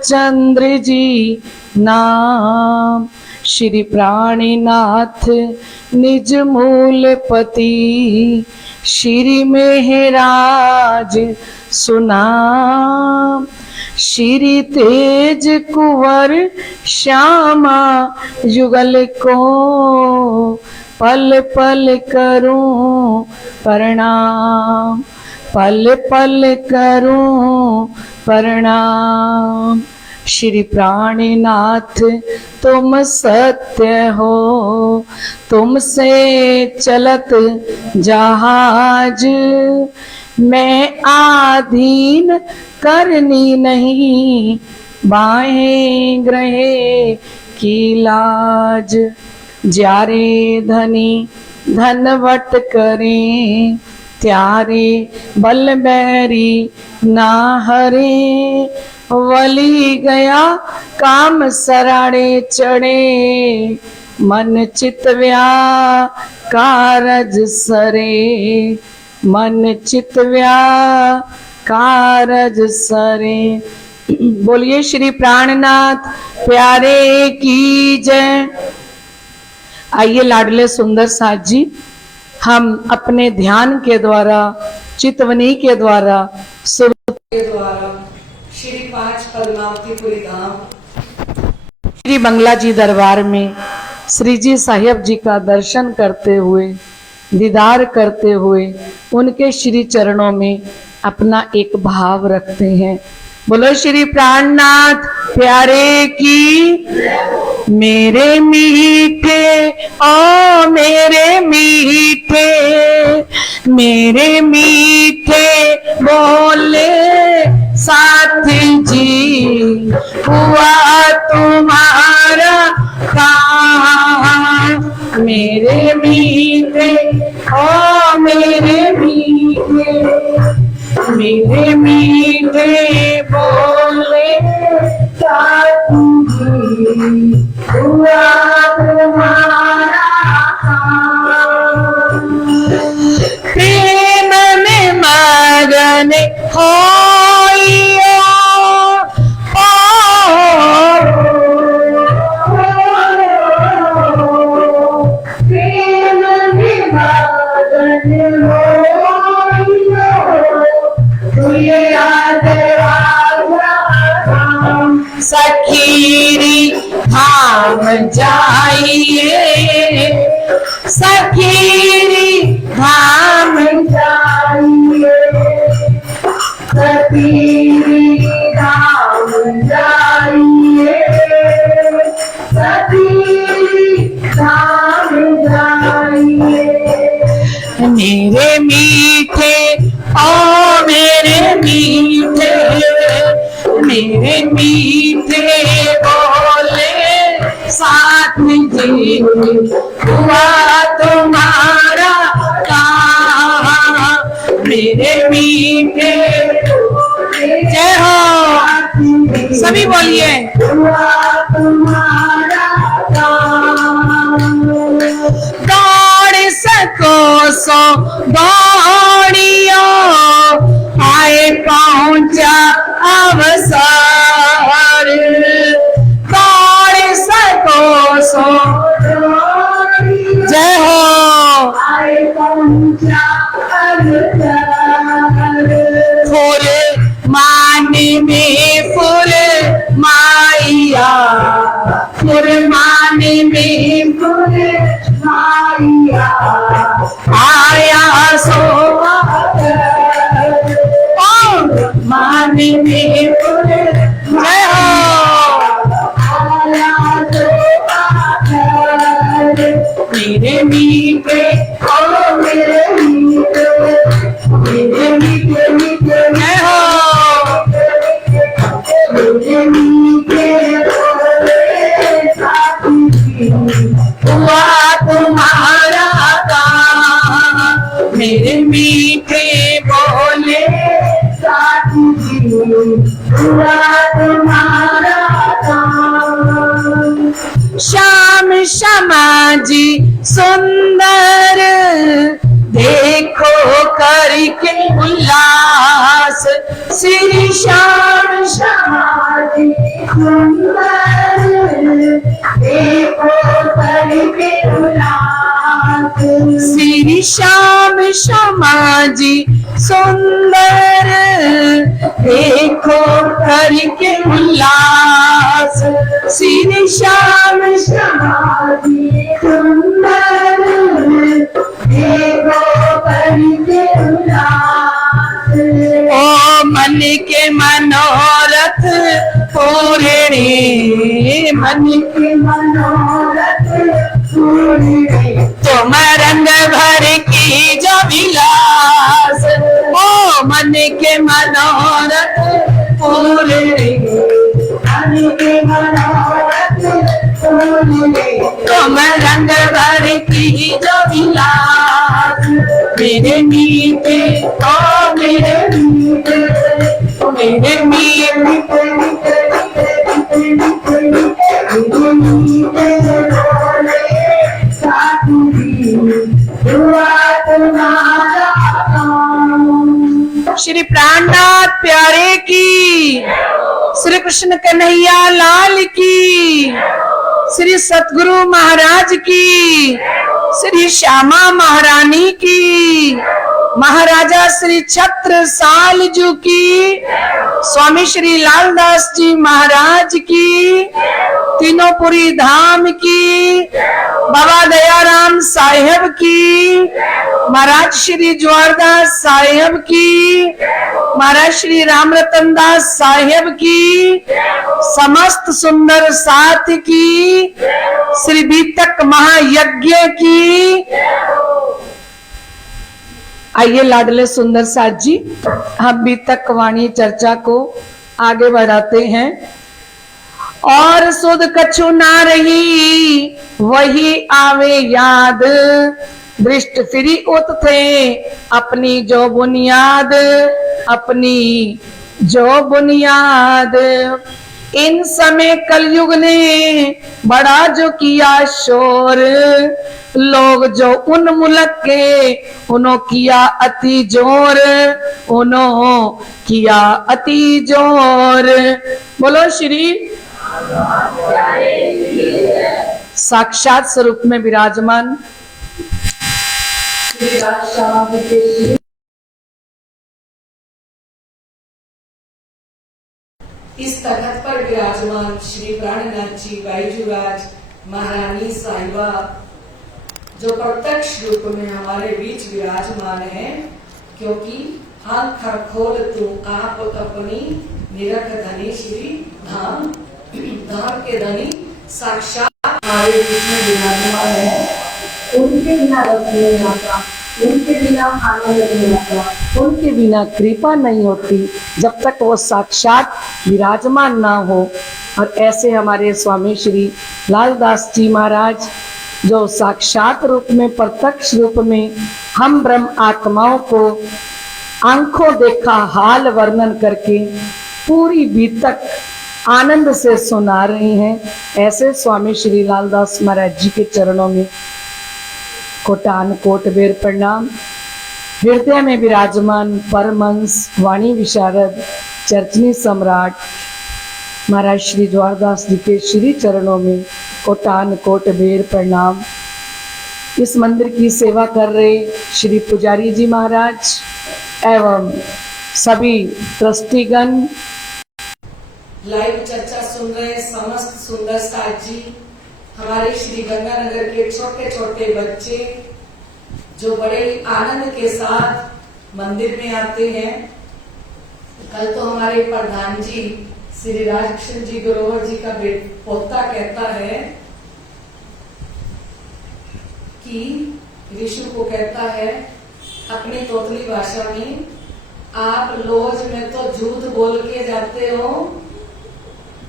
चंद्र जी नाम, श्री प्राणीनाथ निज मूलपति, श्री मेहराज सुनाम, श्री तेज कुंवर श्यामा युगल को, पल पल करूं प्रणाम, पल पल करूं प्रणाम। श्री प्राणीनाथ तुम सत्य हो, तुमसे चलत जहाज, मैं आधीन करनी नहीं, बाहें ग्रहे की लाज, जारे धनी धनवट करें, त्यारे बल बैरी ना हरे, वली गया काम सराड़े चढ़े, मन चित कारज सरे, मन चित कारज सरे। बोलिए श्री प्राणनाथ प्यारे की जय। आइए लाडले सुंदर साथ जी, हम अपने ध्यान के द्वारा, चितवनी के द्वारा, सुरत के द्वारा श्री 5 पद्मावतीपुरी धाम श्री बंगला जी दरबार में श्री जी साहिब जी का दर्शन करते हुए, दीदार करते हुए, उनके श्री चरणों में अपना एक भाव रखते हैं। बोलो श्री प्राणनाथ प्यारे की। मेरे मीठे ओ मेरे मीठे, मेरे मीठे बोले साथी जी, हुआ तुम्हारा काम, मेरे मीठे ओ मेरे मीठे, मेरे मीठे बोले साथी जी, हुआ तुम्हारा काम, प्रेम में मगन हो सखीरी धाम जाइए, सखीरी धाम जाइए, सखीरी धाम जाइए, सखीरी धाम जाइए। मेरे मीठे ओ मेरे मीठे, मेरे मीठे बोले साथ जी, हुआ तुम्हारा काम, मेरे मीठे। जय हो सभी बोलिए। हुआ तुम्हारा काम, दौड़ सको सो दौड़ियो, आए पहुंचा अवसर, दौड़ सको सो। जय हो। आए पहुंचा अवसर, फूल माने में फूल माइया, फूल माने में फूल माइया, आया सो माने में फूल। जय हो। आया तो मेरे मीठे ओ मेरे मीठे, मेरे मीठे मीठे। जय हो। मेरे मीठे हुआ तुम्हारा काम, मेरे मीठे बोले साथी जी, हुआ तुम्हारा काम। श्याम श्यामा जी सुंदर, देखो करके उल्लास, श्री श्याम श्यामा जी सुंदर देखो करके उल्लास। श्री श्याम श्यामा जी सुंदर देखो करके उल्लास। श्री श्याम श्यामा जी सुंदर देखो करके उल्लास। ओ मन के मनोरथ पूरे रे, मन के मनोरथ पूरे रे, तुम रंग भर की जो विलास। ओ मन के मनोरथ पूरे रे, मन के मनोरथ पूरे रे, तुम रंग भर की जो विलास। मेरे मीठे ओ मेरे मीठे, मेरे मीठे श्री प्राणनाथ प्यारे की, श्री कृष्ण कन्हैया लाल की, श्री सतगुरु महाराज की, श्री श्यामा महारानी की, महाराजा श्री छत्रसाल जी की, स्वामी श्री लालदास जी महाराज की, तीनोंपुरी धाम की, बाबा दयाराम साहेब की, महाराज श्री ज्वारदास साहेब की, महाराज श्री राम रतन दास साहेब की, समस्त सुंदर साथ की, श्री बीतक महायज्ञ की। आइए लाडले सुंदर साथ जी, हम बीतक वाणी चर्चा को आगे बढ़ाते हैं। और सुध कछु ना रही वही आवे याद, दृष्ट फिरी उत थे अपनी जो बुनियाद, अपनी जो बुनियाद। इन समय कलयुग ने बड़ा जो किया शोर, लोग जो उन मुलक के उन्हों किया अति जोर, उन्हों किया अति जोर। बोलो श्री साक्षात स्वरूप में विराजमान इस तखत पर विराजमान श्री प्राणनाथ जी बैजूराज महारानी साहिबा जो प्रत्यक्ष रूप में हमारे बीच विराजमान है, क्योंकि आंख खोल तू आप अपनी निरख धनी श्री धाम धाम के धनी साक्षात हमारे बीच में विराजमान है। उनके बिना रस नहीं आता, उनके बिना आनंद नहीं आता, उनके बिना कृपा नहीं होती जब तक वो साक्षात विराजमान ना हो। और ऐसे हमारे स्वामी श्री लालदास जी महाराज जो साक्षात रूप में प्रत्यक्ष रूप में हम ब्रह्म आत्माओं को आंखों देखा हाल वर्णन करके पूरी बीतक आनंद से सुना रही हैं। ऐसे स्वामी श्री लालदास महाराज जी के चरणों में कोटान कोट बेर प्रणाम। हृदय में विराजमान परमहंस वाणी विशारद चर्चनी सम्राट महाराज श्री ज्वारदास जी के श्री चरणों में कोटान कोट बेर प्रणाम। इस मंदिर की सेवा कर रहे श्री पुजारी जी महाराज एवं सभी ट्रस्टीगण, लाइव चर्चा सुन रहे समस्त सुंदर साथ जी, हमारे श्री गंगानगर के छोटे छोटे बच्चे जो बड़े आनंद के साथ मंदिर में आते हैं। कल तो हमारे प्रधान जी श्री राजकृष्ण जी ग्रोवर जी का पोता कहता है कि ऋषि को कहता है अपनी तोतली भाषा में, आप लॉज में तो झूठ बोल के जाते हो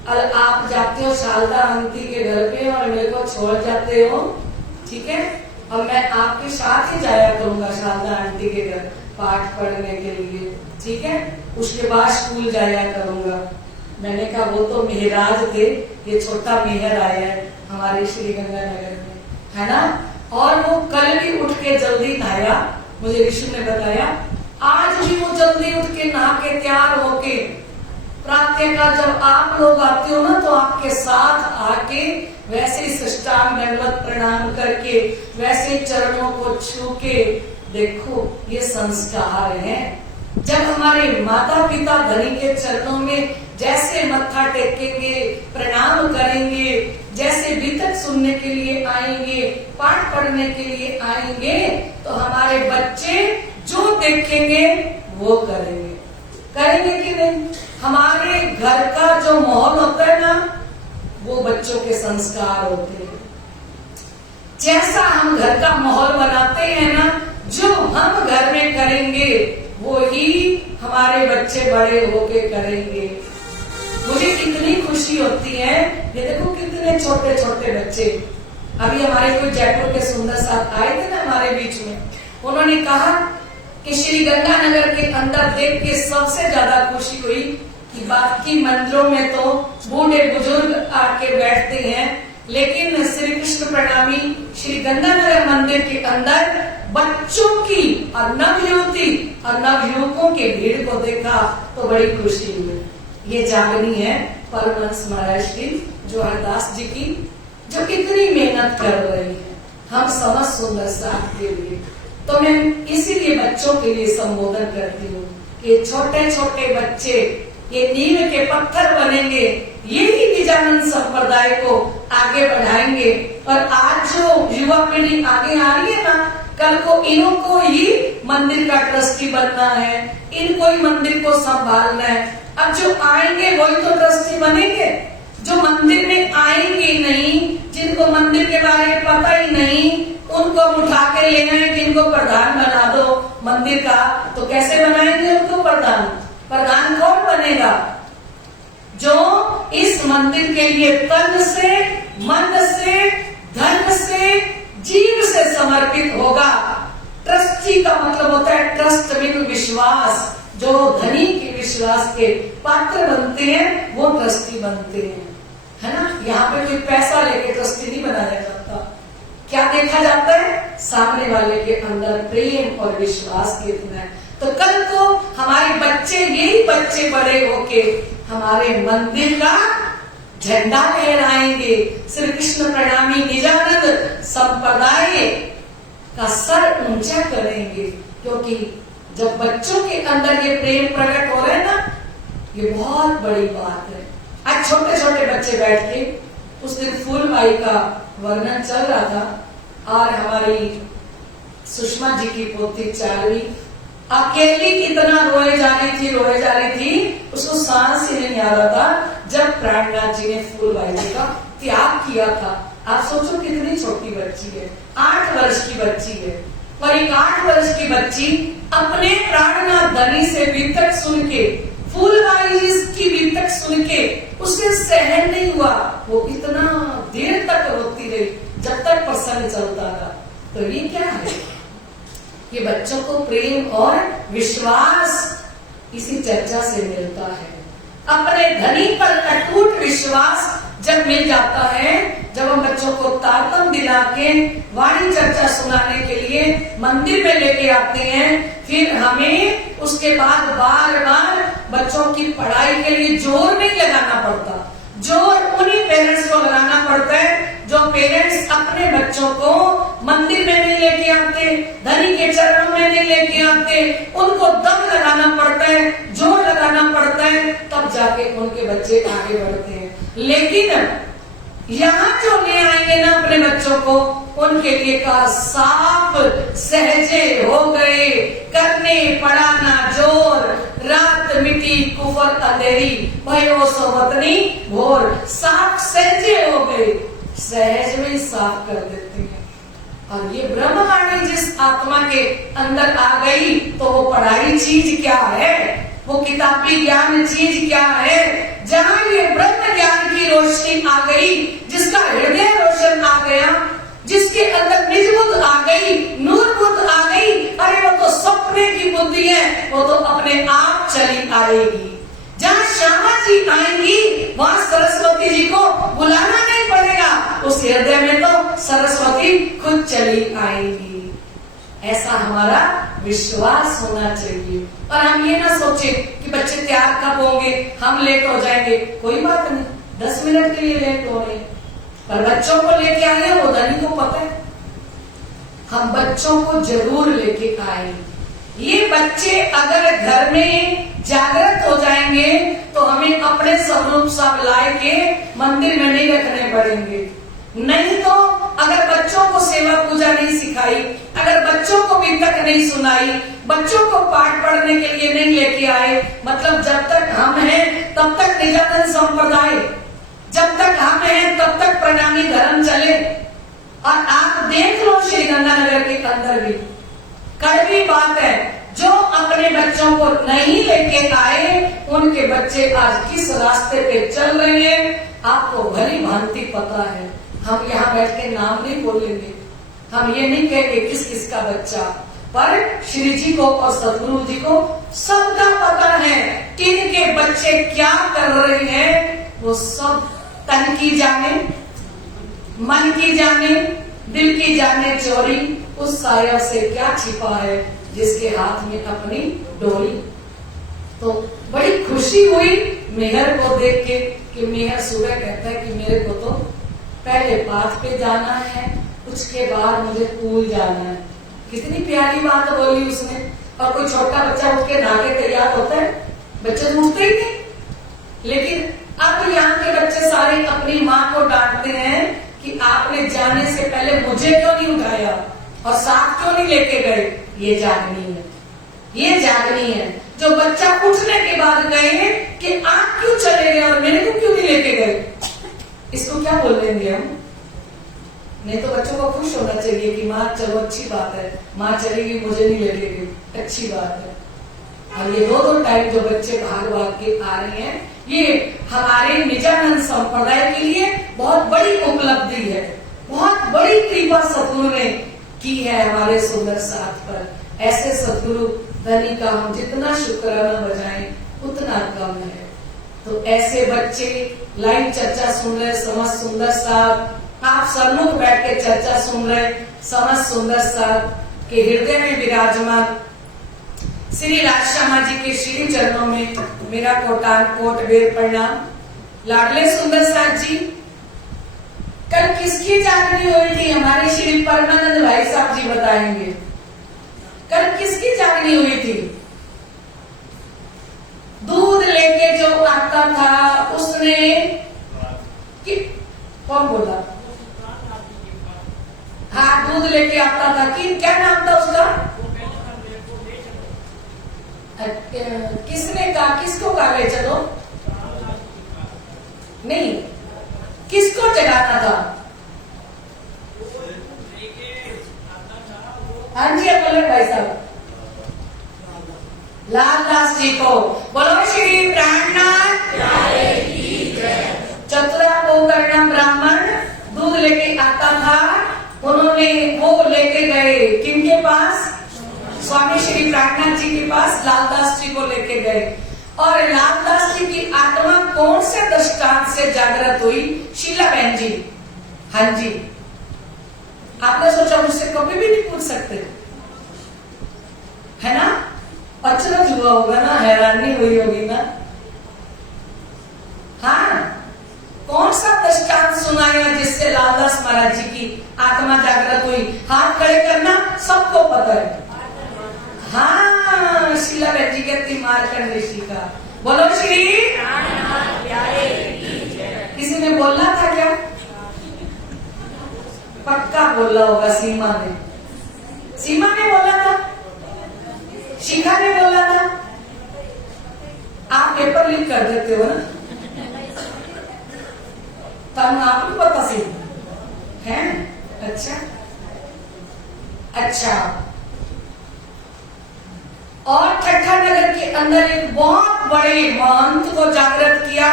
और आप जाते हो शारदा आंटी के घर पे और मेरे को छोड़ जाते हो, ठीक है, और मैं आपके साथ ही जाया करूंगा शारदा आंटी के घर पाठ पढ़ने के लिए, ठीक है, उसके बाद स्कूल जाया करूंगा। मैंने कहा वो तो मेहराज थे, ये छोटा मेहर आया है हमारे श्री गंगानगर में, है ना। और वो कल भी उठ के जल्दी नहाया, मुझे ऋषि ने बताया, आज भी वो जल्दी उठ के नहा के तैयार होके प्रातः का जब आप लोग आते हो ना, तो आपके साथ आके वैसे ही साष्टांग दंडवत प्रणाम करके, वैसे चरणों को छू के, देखो ये संस्कार है। जब हमारे माता पिता धनी के चरणों में जैसे मत्था टेकेंगे, प्रणाम करेंगे, जैसे गीतक सुनने के लिए आएंगे, पाठ पढ़ने के लिए आएंगे, तो हमारे बच्चे जो देखेंगे वो करेंगे। करेंगे कि नहीं? हमारे घर का जो माहौल होता है ना, वो बच्चों के संस्कार होते हैं। जैसा हम घर का माहौल बनाते हैं ना, जो हम घर में करेंगे वो ही हमारे बच्चे बड़े होके करेंगे। मुझे इतनी खुशी होती है, ये देखो कितने छोटे छोटे बच्चे। अभी हमारे कोई जयपुर के सुंदर साहब आए थे ना हमारे बीच में, उन्होंने कहा कि श्री गंगानगर के अंदर देख के सबसे ज्यादा खुशी हुई कि बाकी मंदिरों में तो बूढ़े बुजुर्ग आके बैठते हैं, लेकिन श्री कृष्ण प्रणामी श्री गंगानगर मंदिर के अंदर बच्चों की और नवयुवती और नवयुवकों के भीड़ को देखा तो बड़ी खुशी हुई। ये जागनी है परमहंस महाराज की, जो हरदास जी की, जो कितनी मेहनत कर रही है हम समस्त सुंदर साथ के लिए। तो मैं इसीलिए बच्चों के लिए संबोधन करती हूँ कि छोटे छोटे बच्चे ये नींव के पत्थर बनेंगे, यही निजानंद संप्रदाय को आगे बढ़ाएंगे। और आज जो युवा पीढ़ी आगे आ रही है ना, कल को इनको ही मंदिर का ट्रस्टी बनना है, इनको ही मंदिर को संभालना है। अब जो आएंगे वही तो ट्रस्टी बनेंगे। जो मंदिर में आएंगे नहीं, जिनको मंदिर के बारे में पता ही नहीं, उनको उठा के ले आए कि इनको प्रधान बना दो मंदिर का, तो कैसे बनाएंगे उनको प्रधान? प्रधान कौन बनेगा? जो इस मंदिर के लिए तन से, मन से, धन से, जीव से समर्पित होगा। ट्रस्टी का मतलब होता है ट्रस्ट मीन विश्वास। जो धनी के विश्वास के पात्र बनते हैं वो ट्रस्टी बनते हैं, है ना। यहाँ पे कोई पैसा लेके ट्रस्टी नहीं बनाया जाता। क्या देखा जाता है? सामने वाले के अंदर प्रेम और विश्वास कितना है। तो कल को हमारे बच्चे, यही बच्चे बड़े होके हमारे मंदिर का झंडा लहराएंगे, श्री कृष्ण प्रणामी निजानंद संप्रदाय का सर ऊंचा करेंगे। क्योंकि जब बच्चों के अंदर ये प्रेम प्रकट हो रहा है ना, ये बहुत बड़ी बात है। आज छोटे छोटे बच्चे बैठ के, उस दिन फूलबाई का वर्णन चल रहा था और हमारी सुषमा जी की पोती चारवी अकेली इतना रोए जा रही थी, उसको सांस ही नहीं आ रहा था जब प्राणनाथ जी ने फूलबाई जी का त्याग किया था। आप सोचो कितनी छोटी बच्ची है, 8 वर्ष की बच्ची है। और एक 8 वर्ष की बच्ची अपने प्राणनाथ धनी से वितक सुन के, फूलबाई की वितक सुन के उसे सहन नहीं हुआ। वो इतना देर तक रोती रही जब तक प्रसंग चलता रहा। तो ये क्या है? ये बच्चों को प्रेम और विश्वास इसी चर्चा से मिलता है। अपने धनी पर अटूट विश्वास जब मिल जाता है, जब हम बच्चों को तारतम दिला के वाणी चर्चा सुनाने के लिए मंदिर में लेके आते हैं, फिर हमें उसके बाद बार बार बच्चों की पढ़ाई के लिए जोर नहीं लगाना पड़ता। जोर उन्हीं पेरेंट्स को लगाना पड़ता है जो पेरेंट्स अपने बच्चों को मंदिर में नहीं लेके आते, धनी के चरणों में नहीं लेके आते। उनको दम लगाना पड़ता है, जोर लगाना पड़ता है, तब जाके उनके बच्चे आगे बढ़ते हैं। लेकिन यहाँ जो ले आएंगे ना अपने बच्चों को, उनके लिए का साफ सहजे हो गए, करने पड़ा ना जोर, रात मिटी कुफर अंधेरी, भयो सोवतनी भोर। साफ सहजे हो गए, सहज में साफ कर देते हैं। और ये ब्रह्मवाणी जिस आत्मा के अंदर आ गई, तो वो पढ़ाई चीज क्या है, वो किताबी ज्ञान चीज क्या है। जहाँ ये ब्रह्म ज्ञान की रोशनी आ गई, जिसका हृदय रोशन आ गया, जिसके अंदर निज बुद्ध आ गई, नूर बुद्ध आ गई, अरे वो तो सपने की बुद्धि है, वो तो अपने आप चली आएगी। जहाँ श्यामा जी आएंगी, वहाँ सरस्वती जी को बुलाना नहीं पड़ेगा, उस हृदय में तो सरस्वती खुद चली आएगी। ऐसा हमारा विश्वास होना चाहिए। और हम ये ना सोचे कि बच्चे तैयार कब होंगे, हम लेट हो जाएंगे। कोई बात नहीं, 10 मिनट के लिए लेट हो रहे हैं, पर बच्चों को लेके आए वो धनी को पता है, हम बच्चों को जरूर लेके आए। ये बच्चे अगर घर में जागृत हो जाएंगे तो हमें अपने स्वरूप सब लाए के मंदिर में नहीं रखने पड़ेंगे। नहीं तो अगर बच्चों को सेवा पूजा नहीं सिखाई, अगर बच्चों को वितक नहीं सुनाई, बच्चों को पाठ पढ़ने के लिए नहीं लेके आए, मतलब जब तक हम हैं तब तक निजानंद संप्रदाय, जब तक हम हैं तब तक प्रणामी धर्म चले। और आप देख लो श्री गंगानगर के अंदर भी कड़वी बात है, जो अपने बच्चों को नहीं लेके आए उनके बच्चे आज किस रास्ते पे चल रहे हैं आपको भली भांति पता है। हम यहाँ बैठ के नाम नहीं बोलेंगे, हम ये नहीं कहेंगे किस किस का बच्चा, पर श्री जी को और सदगुरु जी को सबका पता है किनके बच्चे क्या कर रहे हैं। वो सब तन की जाने, मन की जाने, दिल की जाने चोरी, उस साया से क्या छिपा है जिसके हाथ में अपनी डोरी। तो बड़ी खुशी हुई मेहर को देख के कि मेहर सुबह कहता है कि मेरे को तो पहले पाठ पे जाना है, उसके बाद मुझे स्कूल जाना है। कितनी प्यारी बात बोली उसने। और कोई छोटा बच्चा उठ के नहा के तैयार होता है? बच्चे उठते ही नहीं। लेकिन अब यहाँ के बच्चे सारे अपनी माँ को डांटते हैं कि आपने जाने से पहले मुझे क्यों नहीं उठाया और साथ क्यों नहीं लेके गए। ये जागनी है, ये जागनी है। जो बच्चा उठने के बाद गए कि आप क्यों चले गए और मेरे को क्यों नहीं लेके गए, इसको क्या बोल देंगे हम? नहीं तो बच्चों को खुश होना चाहिए कि माँ चलो अच्छी बात है, माँ चलेगी मुझे नहीं लेके गई, अच्छी बात है। और ये दो टाइम जो बच्चे भाग भाग के आ रहे हैं, ये हमारे निजानंद संप्रदाय के लिए बहुत बड़ी उपलब्धि है, बहुत बड़ी कृपा सतगुरु ने की है हमारे सुंदर साथ पर। ऐसे सतगुरु धनी का हम जितना शुक्राना बजाएं उतना कम है। तो ऐसे बच्चे लाइव चर्चा सुन रहे, समझ सुंदर साथ, आप सम्मुख बैठ के चर्चा सुन रहे, समझ सुंदर साथ के हृदय में विराजमान श्री राजश्यामा जी के श्री चरणों में मेरा कोटान कोट बेर प्रणाम। लाडले सुंदर साथ जी, कल किसकी जागनी हुई थी? हमारे श्री परमानंद भाई साहब जी बताएंगे कल किसकी जागनी हुई थी। दूध लेके जो आता था उसने कौन बोला? हाँ, दूध लेके आता था कि क्या नाम था उसका? किसने कहा? किसको कहा ले चलो? नहीं, किसको जगाना था? हाँ जी, बोले भाई साहब। लालदास जी को बोलो श्री प्राणनाथ चतुरा गोकर्ण ब्राह्मण दूध लेके आता था, उन्होंने वो लेके गए किनके पास? स्वामी श्री प्राणनाथ जी के पास लालदास जी को लेके गए। और लालदास जी की आत्मा कौन से दृष्टांत से जागृत हुई? शीला बहन जी। हाँ जी, आपने सोचा मुझसे कभी भी नहीं पूछ सकते, है ना? अचरज हुआ होगा ना, हैरानी हुई होगी ना। हाँ, कौन सा दृष्टांत सुनाया जिससे लालदास महाराज जी की आत्मा जागृत हुई? हाथ खड़े करना, सबको पता है। हाँ, शीला बहन जी कहती मार्कंड ऋषि का। बोलो श्री। किसी ने बोलना था क्या? पक्का बोला होगा सीमा ने। सीमा ने बोला था, शिखा ने बोला था। आप पेपर लीक कर देते हो ना, तब आपको पता सी है। अच्छा अच्छा। और ठट्ठा नगर के अंदर एक बहुत बड़े महंत को जागृत किया,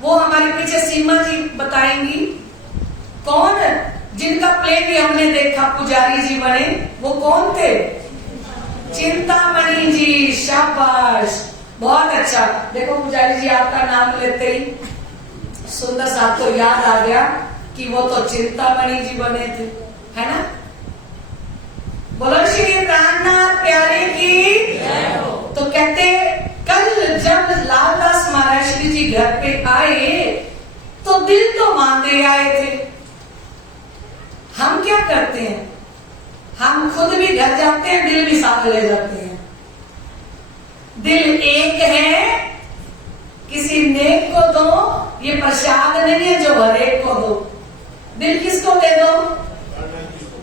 वो हमारे पीछे सीमा जी बताएंगी। कौन? जिनका प्ले भी हमने देखा, पुजारी जी बने, वो कौन थे? चिंतामणि जी। शाबाश, बहुत अच्छा। देखो पुजारी जी आपका नाम लेते ही सुंदर साहब को याद आ गया कि वो तो चिंतामणि जी बने थे, है ना? बोलो श्री प्राणनाथ प्यारे की। तो कहते कल जब लालदास महाराज श्री जी घर पे आए तो दिल तो मांगे आए थे। हम क्या करते हैं, हम खुद भी घर जाते हैं, दिल भी साथ ले जाते हैं। दिल एक है, किसी नेक को दो, ये प्रसाद नहीं है जो हरेक को दो। दिल किसको दे दो?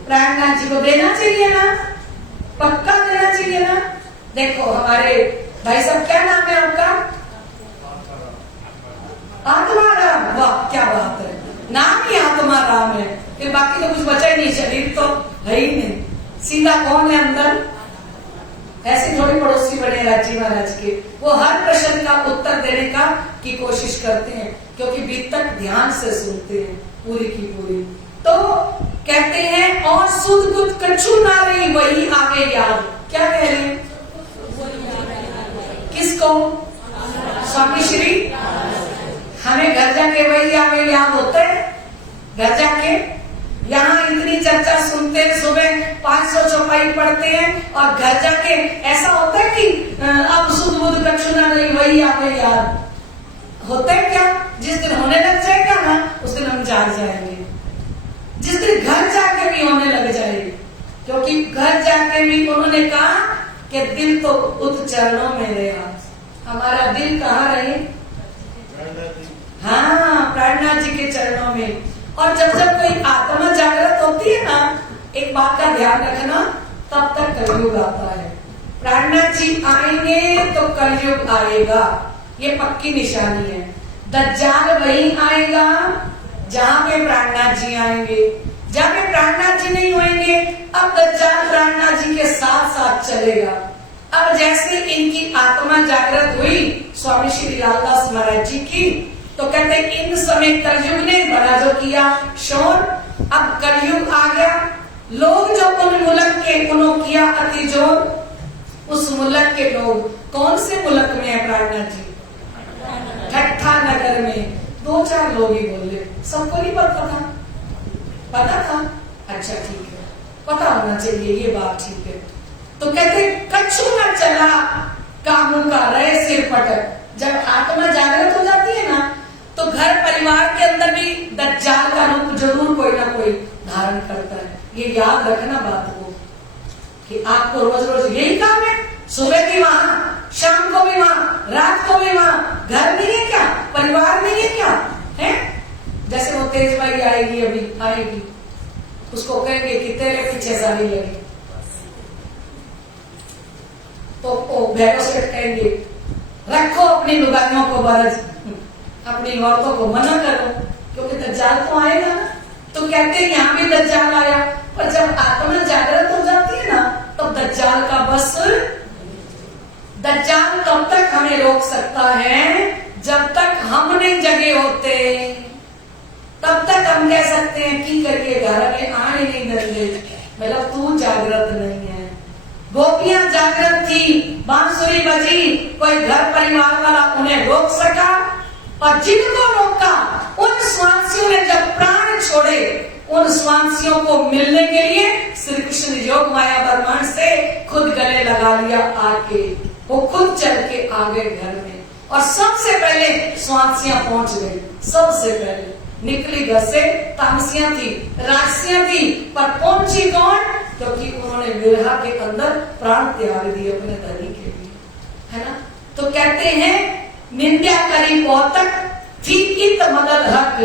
प्राणनाथ जी को देना चाहिए ना, पक्का देना चाहिए ना। देखो हमारे भाई साहब, क्या नाम है आपका? आत्माराम। वाह क्या बात है, नाम ही आत्माराम है, फिर बाकी तो कुछ बचा ही नहीं, शरीर तो है ही नहीं। सीधा कौन है अंदर? ऐसे थोड़ी पड़ोसी बने राजी महाराज के, वो हर प्रश्न का उत्तर देने का की कोशिश करते हैं, क्योंकि बीतक ध्यान से सुनते हैं पूरी की पूरी। तो कहते हैं और सुध कुछ कछु ना रही वही आगे याद। क्या कह रहे हैं? किसको? स्वामी श्री। हमें घर जाके वही आगे याद होते हैं। घर जाके यहाँ इतनी चर्चा सुनते हैं, सुबह 500 चौपाई पढ़ते हैं, और घर जाके ऐसा होता है कि अब सुध बुध कछु ना रही वही आगे याद। होता है क्या? जिस दिन होने लग जाएगा ना, उस दिन हम जाग जाएंगे। जिस दिन घर जाके भी होने लग जाएगी, क्योंकि घर जाके भी उन्होंने कहा कि दिल तो उत चरणों में रहा। हमारा दिल कहाँ रहे? हाँ, प्राणनाथ जी के चरणों में। और जब जब कोई आत्मा जागृत होती है ना, एक बात का ध्यान रखना, तब तक कलयुग आता है। प्राणनाथ जी आएंगे तो कलयुग आएगा, ये पक्की निशानी है। दज्जाल वही आएगा जहां पे प्राणनाथ जी आएंगे। जहां पे प्राणनाथ जी नहीं होंगे, अब दज्जाल प्राणनाथ जी के साथ साथ चलेगा। अब जैसे इनकी आत्मा जागृत हुई स्वामी श्री लालदास महाराज जी की, तो कहते इन समय कलयुग ने बड़ा जो किया शोर, अब कलयुग आ गया। लोग जो उन मुल्क के उन्होंने किया अति जोर। उस मुल्क के लोग कौन से मुल्क में है प्राणनाथ जी? ठट्ठा नगर में। 2-4 लोग ही बोले, सबको नहीं पता था। पता था? अच्छा ठीक है, पता होना चाहिए, ये बात ठीक है। तो कहते कछु न चला कामों का रहे सिर पटक। जब आत्मा जागृत हो जाती है ना, तो घर परिवार के अंदर भी दज्जाल का रूप जरूर कोई ना कोई धारण करता है। ये याद रखना बात को, कि आपको रोज रोज यही काम है, सुबह भी वहां, शाम को भी वहां, रात को भी वहां। घर नहीं है क्या? परिवार नहीं है क्या? है? जैसे वो तेज भाई आएगी, अभी आएगी, उसको कहेंगे कि तेरे पीछे साड़ी लगी, तो भैरव सेठ कहेंगे रखो अपनी लुगाइयों को बरज, अपनी औरतों को मना करो, क्योंकि दज्जाल तो आएगा ना। तो कहते हैं यहाँ भी दज्जाल आया, पर जब आत्मा जागृत हो जाती है ना, तब दज्जाल का बस, दज्जाल तब तक हमें रोक सकता है जब तक हम नहीं जगे होते। तब तक हम कह सकते हैं कि करके घर में आने नहीं देंगे, मतलब तू जागृत नहीं है। गोपियां जागृत थी, बांसुरी बजी, कोई घर परिवार वाला उन्हें रोक सका, और जिनको रोका उन स्वांसियों ने जब प्राण छोड़े, उन स्वांसियों को मिलने के लिए श्री कृष्ण योग माया ब्रह्मांड से खुद गले लगा लिया आके। वो खुद चल के आ गए घर में, और सबसे पहले स्वांसियां पहुंच गई। सबसे पहले निकली घर से, तामसियां थी, राक्षसियां थी, पर पहुंची कौन? क्योंकि उन्होंने विरहा के अंदर प्राण त्याग दिए अपने धनी के लिए, है ना। तो कहते हैं निंदा करी पौतक थी इत मदद हक।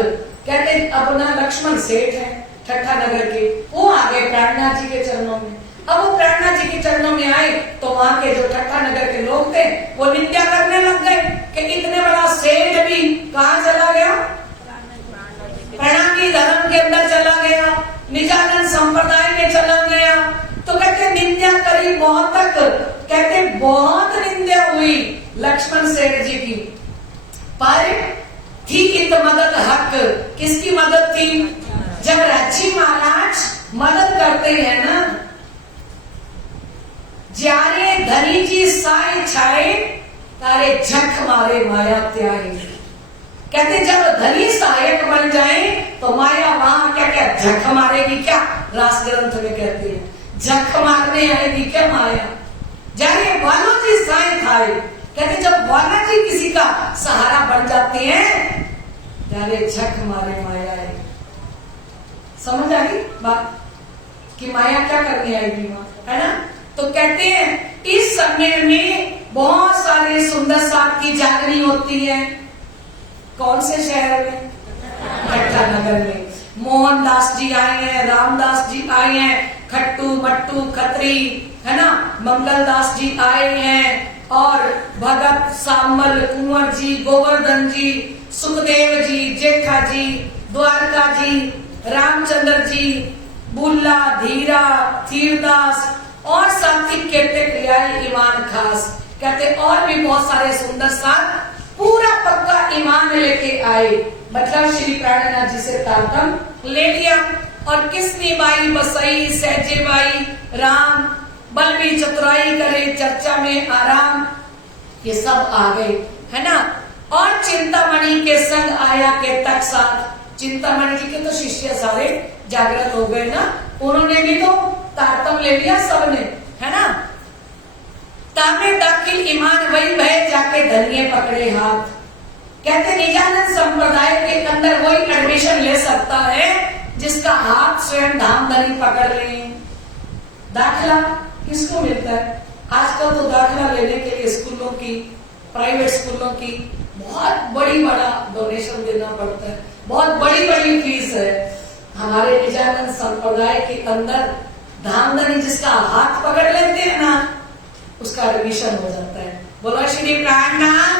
कहते अपना लक्ष्मण सेठ है ठट्ठा नगर के, वो आ गए प्राणनाथ जी के चरणों में। अब वो प्राणनाथ जी के चरणों में आए तो वहां के जो ठट्ठा नगर के लोग थे वो निंदा करने लग गए कि इतने बड़ा सेठ भी कहाँ चला गया? प्रणामी धर्म के अंदर चला गया, निजानंद संप्रदाय में चला गया। तो कहते निंदा करी बहुत तक, कहते बहुत निंदा हुई लक्ष्मण सेठ जी की, पर थी इत मदद हक। किसकी मदद थी? जब राजी महाराज मदद करते हैं ना, जारे धनी जी साए छाए तारे झक मारे माया त्याए। कहते जब धनी सहायक बन जाए तो माया वहां क्या क्या झक मारेगी। क्या रास ग्रंथ में कहते हैं, झक मारने आएगी क्या माया, जाने वालों जी साए खाए। कहते जब वाला जी किसी का सहारा बन जाते हैं, जाने झक मारे माया आएगी। समझ आ गई बात कि माया क्या करने आएगी वहां, है ना। तो कहते हैं इस समय में बहुत सारे सुंदर साथ की जागनी होती है। कौन से शहर में? ठट्ठा नगर में। मोहनदास जी आए हैं, रामदास जी आए हैं, खट्टू मट्टू खत्री, है ना, मंगलदास जी आए हैं, और भगत सामल कुंवर जी, गोवर्धन जी, सुखदेव जी, जेठा जी, द्वारका जी, रामचंद्र जी, बुल्ला, धीरा, थीरदास और साथी कहते क्रियाएं ईमान खास। कहते और भी बहुत सारे सुंदर साथ पूरा पक्का ईमान लेके आए। मतलब श्री प्राणनाथ जी से तारतम ले लिया। और किसनी बाई बसई सहजे बाई राम, बलबी चतुराई करे चर्चा में आराम, ये सब आ गए, है ना। और चिंतामणि के संग आया के तक साथ। चिंतामणि जी के तो शिष्य सारे जागृत हो गए ना, उन्होंने भी तो तारतम ले लिया सबने, है ना। तामे दाखिल ईमान वही भय जाके धनिये पकड़े हाथ। कहते निजानंद संप्रदाय के अंदर वही एडमिशन ले सकता है जिसका हाथ स्वयं धाम धनी पकड़ रहे हैं। दाखिला किसको मिलता है? आजकल तो दाखिला लेने के लिए स्कूलों की, प्राइवेट स्कूलों की बहुत बड़ा डोनेशन देना पड़ता है, बहुत बड़ी फीस है। हमारे निजानंद संप्रदाय के अंदर धामधनी जिसका हाथ पकड़ लेते हैं ना, उसका एडमिशन हो जाता है। बोलो श्री प्राणनाथ।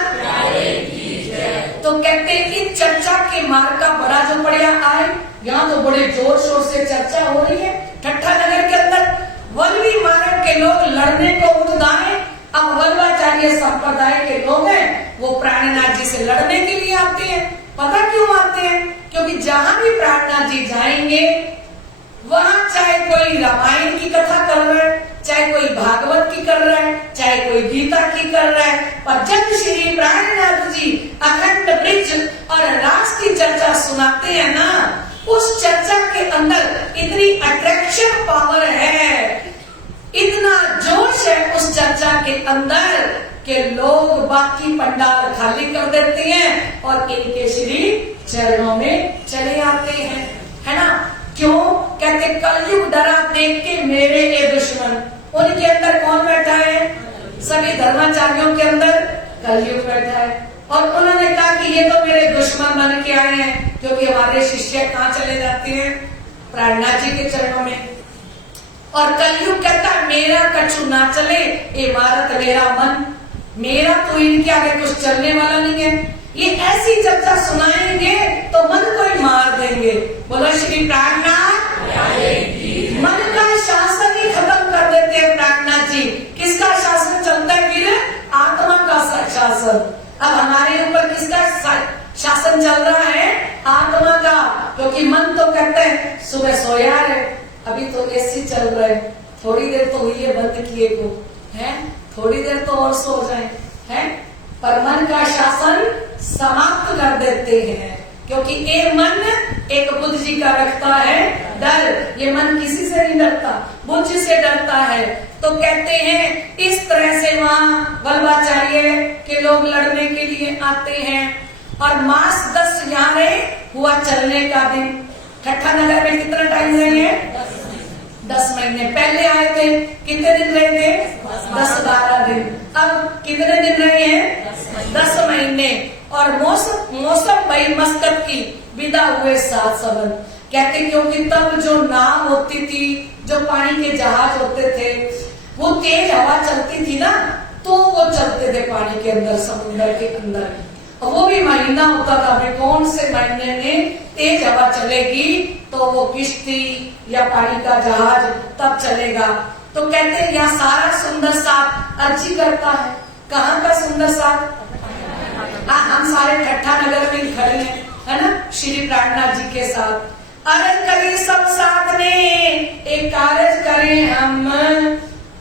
तो कहते हैं कि चर्चा के मार्ग का बड़ा जो बढ़िया आए, यहाँ तो बड़े जोर शोर से चर्चा हो रही है ठट्ठा नगर के अंदर। वल्लभी मार्ग के लोग लड़ने को उद्दाए। अब वल्लभाचार्य संप्रदाय के लोग हैं, वो प्राणनाथ जी से लड़ने के लिए आते हैं। पता क्यों आते हैं? क्योंकि जहां भी प्राणनाथ जी जाएंगे वहां चाहे कोई रामायण की कथा कर रहा है, चाहे कोई भागवत की कर रहा है, चाहे कोई गीता की कर रहा है, पर जब श्री प्राणनाथ जी अखंड ब्रिज और रास की चर्चा सुनाते हैं ना, उस चर्चा के अंदर इतनी अट्रैक्शन पावर है, इतना जोश है उस चर्चा के अंदर कि लोग बाकी पंडाल खाली कर देते हैं और इनके श्री चरणों में चले आते हैं, है ना। क्यों? कहते कलयुग डरा देख के मेरे ये दुश्मन। उनके अंदर कौन बैठा है? सभी धर्माचार्यों के अंदर कलयुग बैठा है। और उन्होंने कहा कि ये तो मेरे दुश्मन बन के आए हैं, क्योंकि हमारे शिष्य कहाँ चले जाते हैं? प्राणनाथ जी के चरणों में। और कलयुग कहता मेरा कछु ना चले इमारत मेरा मन, मेरा तो इनके आगे कुछ चलने वाला नहीं है। ये ऐसी चर्चा सुनाएंगे तो मन को ही मार देंगे। बोलो श्री प्राणनाथ। मन का शासन ही खत्म कर देते हैं प्राणनाथ जी। किसका शासन चलता है फिर? आत्मा का शासन। अब हमारे ऊपर किसका शासन चल रहा है? आत्मा का। क्योंकि मन तो कहते हैं सुबह सोया है, अभी तो एसी चल रहा है, थोड़ी देर तो हुई है बंद किए को, है थोड़ी देर तो और सो जाए, है। पर मन का शासन समाप्त कर देते हैं, क्योंकि ये मन एक बुद्ध जी का रखता है डर। ये मन किसी से नहीं डरता, बुद्ध जी से डरता है। तो कहते हैं इस तरह से वहाँ वल्लभाचार्य के लोग लड़ने के लिए आते हैं। और मास 10 यहाँ हुआ चलने का दिन। ठट्ठा नगर में कितना टाइम रहे हैं? 10 महीने। पहले आए थे कितने दिन रहे थे? 10-12 दिन। अब कितने दिन रहे हैं? 10 महीने। और मौसम भाई मस्कत की विदा हुए 7 सबन। कहते क्योंकि तब जो नाव होती थी, जो पानी के जहाज होते थे, वो तेज हवा चलती थी ना, तो वो चलते थे पानी के अंदर, समुद्र के अंदर। और वो भी महीना होता था, भाई कौन से महीने में तेज हवा चलेगी तो वो किश्ती या पानी का जहाज तब चलेगा। तो कहते हैं यहाँ सारा सुंदर साथ अर्जी करता है। कहाँ का सुंदर साथ? हम सारे ठट्ठा नगर में खड़े हैं, है ना, श्री प्राणनाथ जी के साथ। अरज करें सब साथ ने, एक कारज करें हम।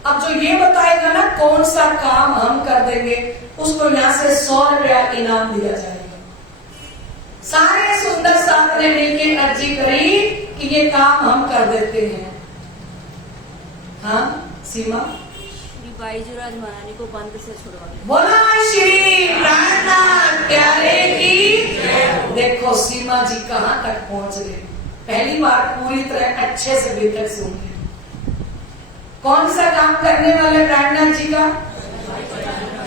अब जो ये बताएगा ना कौन सा काम हम कर देंगे, उसको यहाँ से 100 रुपया इनाम दिया जाएगा। सारे सुंदर साथ ने मिलकर अर्जी करी कि ये काम हम कर देते हैं। हाँ सीमा, श्री बाईजूराज महारानी को बंद से छुड़वा दिया। बोला श्री प्राणनाथ प्यारे की। देखो सीमा जी कहाँ तक पहुंच गए, पहली बार पूरी तरह अच्छे से बेहतर सुन ली। कौन सा काम करने वाले प्राणनाथ जी का?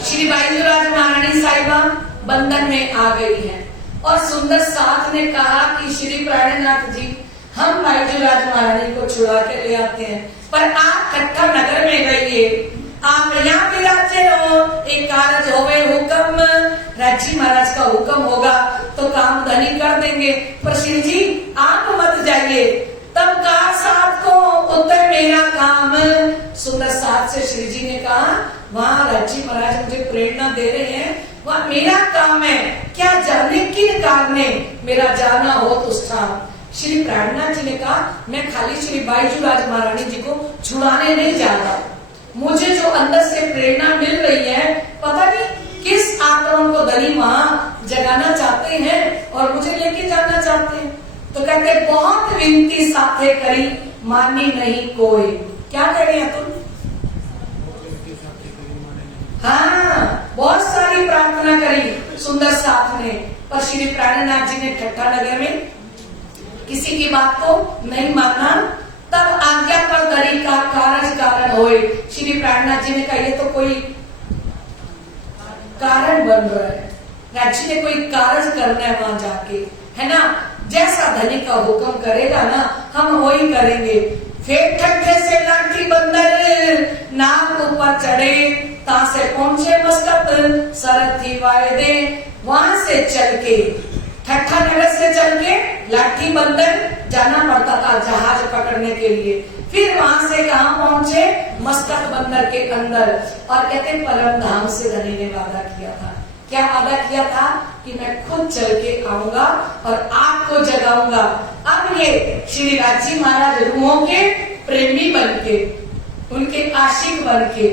श्री बाईजूराज महारानी साहिबा बंधन में आ गई है और सुंदर साथ ने कहा कि श्री प्राणनाथ जी हम बाईजूराज महारानी को छुड़ा के ले आते हैं, पर आप ठट्ठा नगर में रहिए, आप यहाँ पे राज्य रहो, एक कारज होवे हुक्म, राज्य महाराज का हुक्म होगा तो काम धनी कर देंगे, पर श्री जी आप मत जाइए। तब कहा साथ को उत्तर मेरा काम। सुंदर साथ से श्री जी ने कहा वहाँ राज्य महाराज मुझे प्रेरणा दे रहे हैं, वहाँ मेरा काम है, क्या जाने किन कारणे मेरा जाना हो तो स्थान। श्री प्राणनाथ जी ने कहा मैं खाली श्री बाईजूराज महारानी जी को छुड़ाने नहीं जा रहा, मुझे जो अंदर से प्रेरणा मिल रही है, पता नहीं किस आक्रमण को धनी वहां जगाना चाहते हैं और मुझे लेके जाना चाहते हैं। तो कहते बहुत विनती साथे करी मानी नहीं कोई। क्या कह रहे हैं तुम? हाँ बहुत सारी प्रार्थना करी सुंदर साथ ने, पर श्री प्राणनाथ जी ने ठट्ठा नगर में किसी की बात को नहीं माना। तब आज्ञा पर धरी का कारज कारण होए। श्री प्राणनाथ जी ने कहा ये तो कोई कारण बन रहा है, राज्य ने कोई कारज करना है वहां जाके, है ना, जैसा धनी का हुक्म करेगा ना हम वही करेंगे। फिर ठट्ठे से लाठी बंदर नाम ऊपर चढ़े, ता से पहुंचे मस्कत सरथी वायदे। वहां से चल के ठट्ठा नगर से चल के लाठी बंदर जाना पड़ता था जहाज पकड़ने के लिए। फिर वहां से कहाँ पहुंचे? मस्कत बंदर के अंदर। और कहते परम धाम से धनी ने वादा किया था। क्या वादा किया था? कि मैं खुद चल के आऊंगा और आपको जगाऊंगा। अब ये श्री राजी महाराज रूहों के प्रेमी बन के, उनके आशिक बन के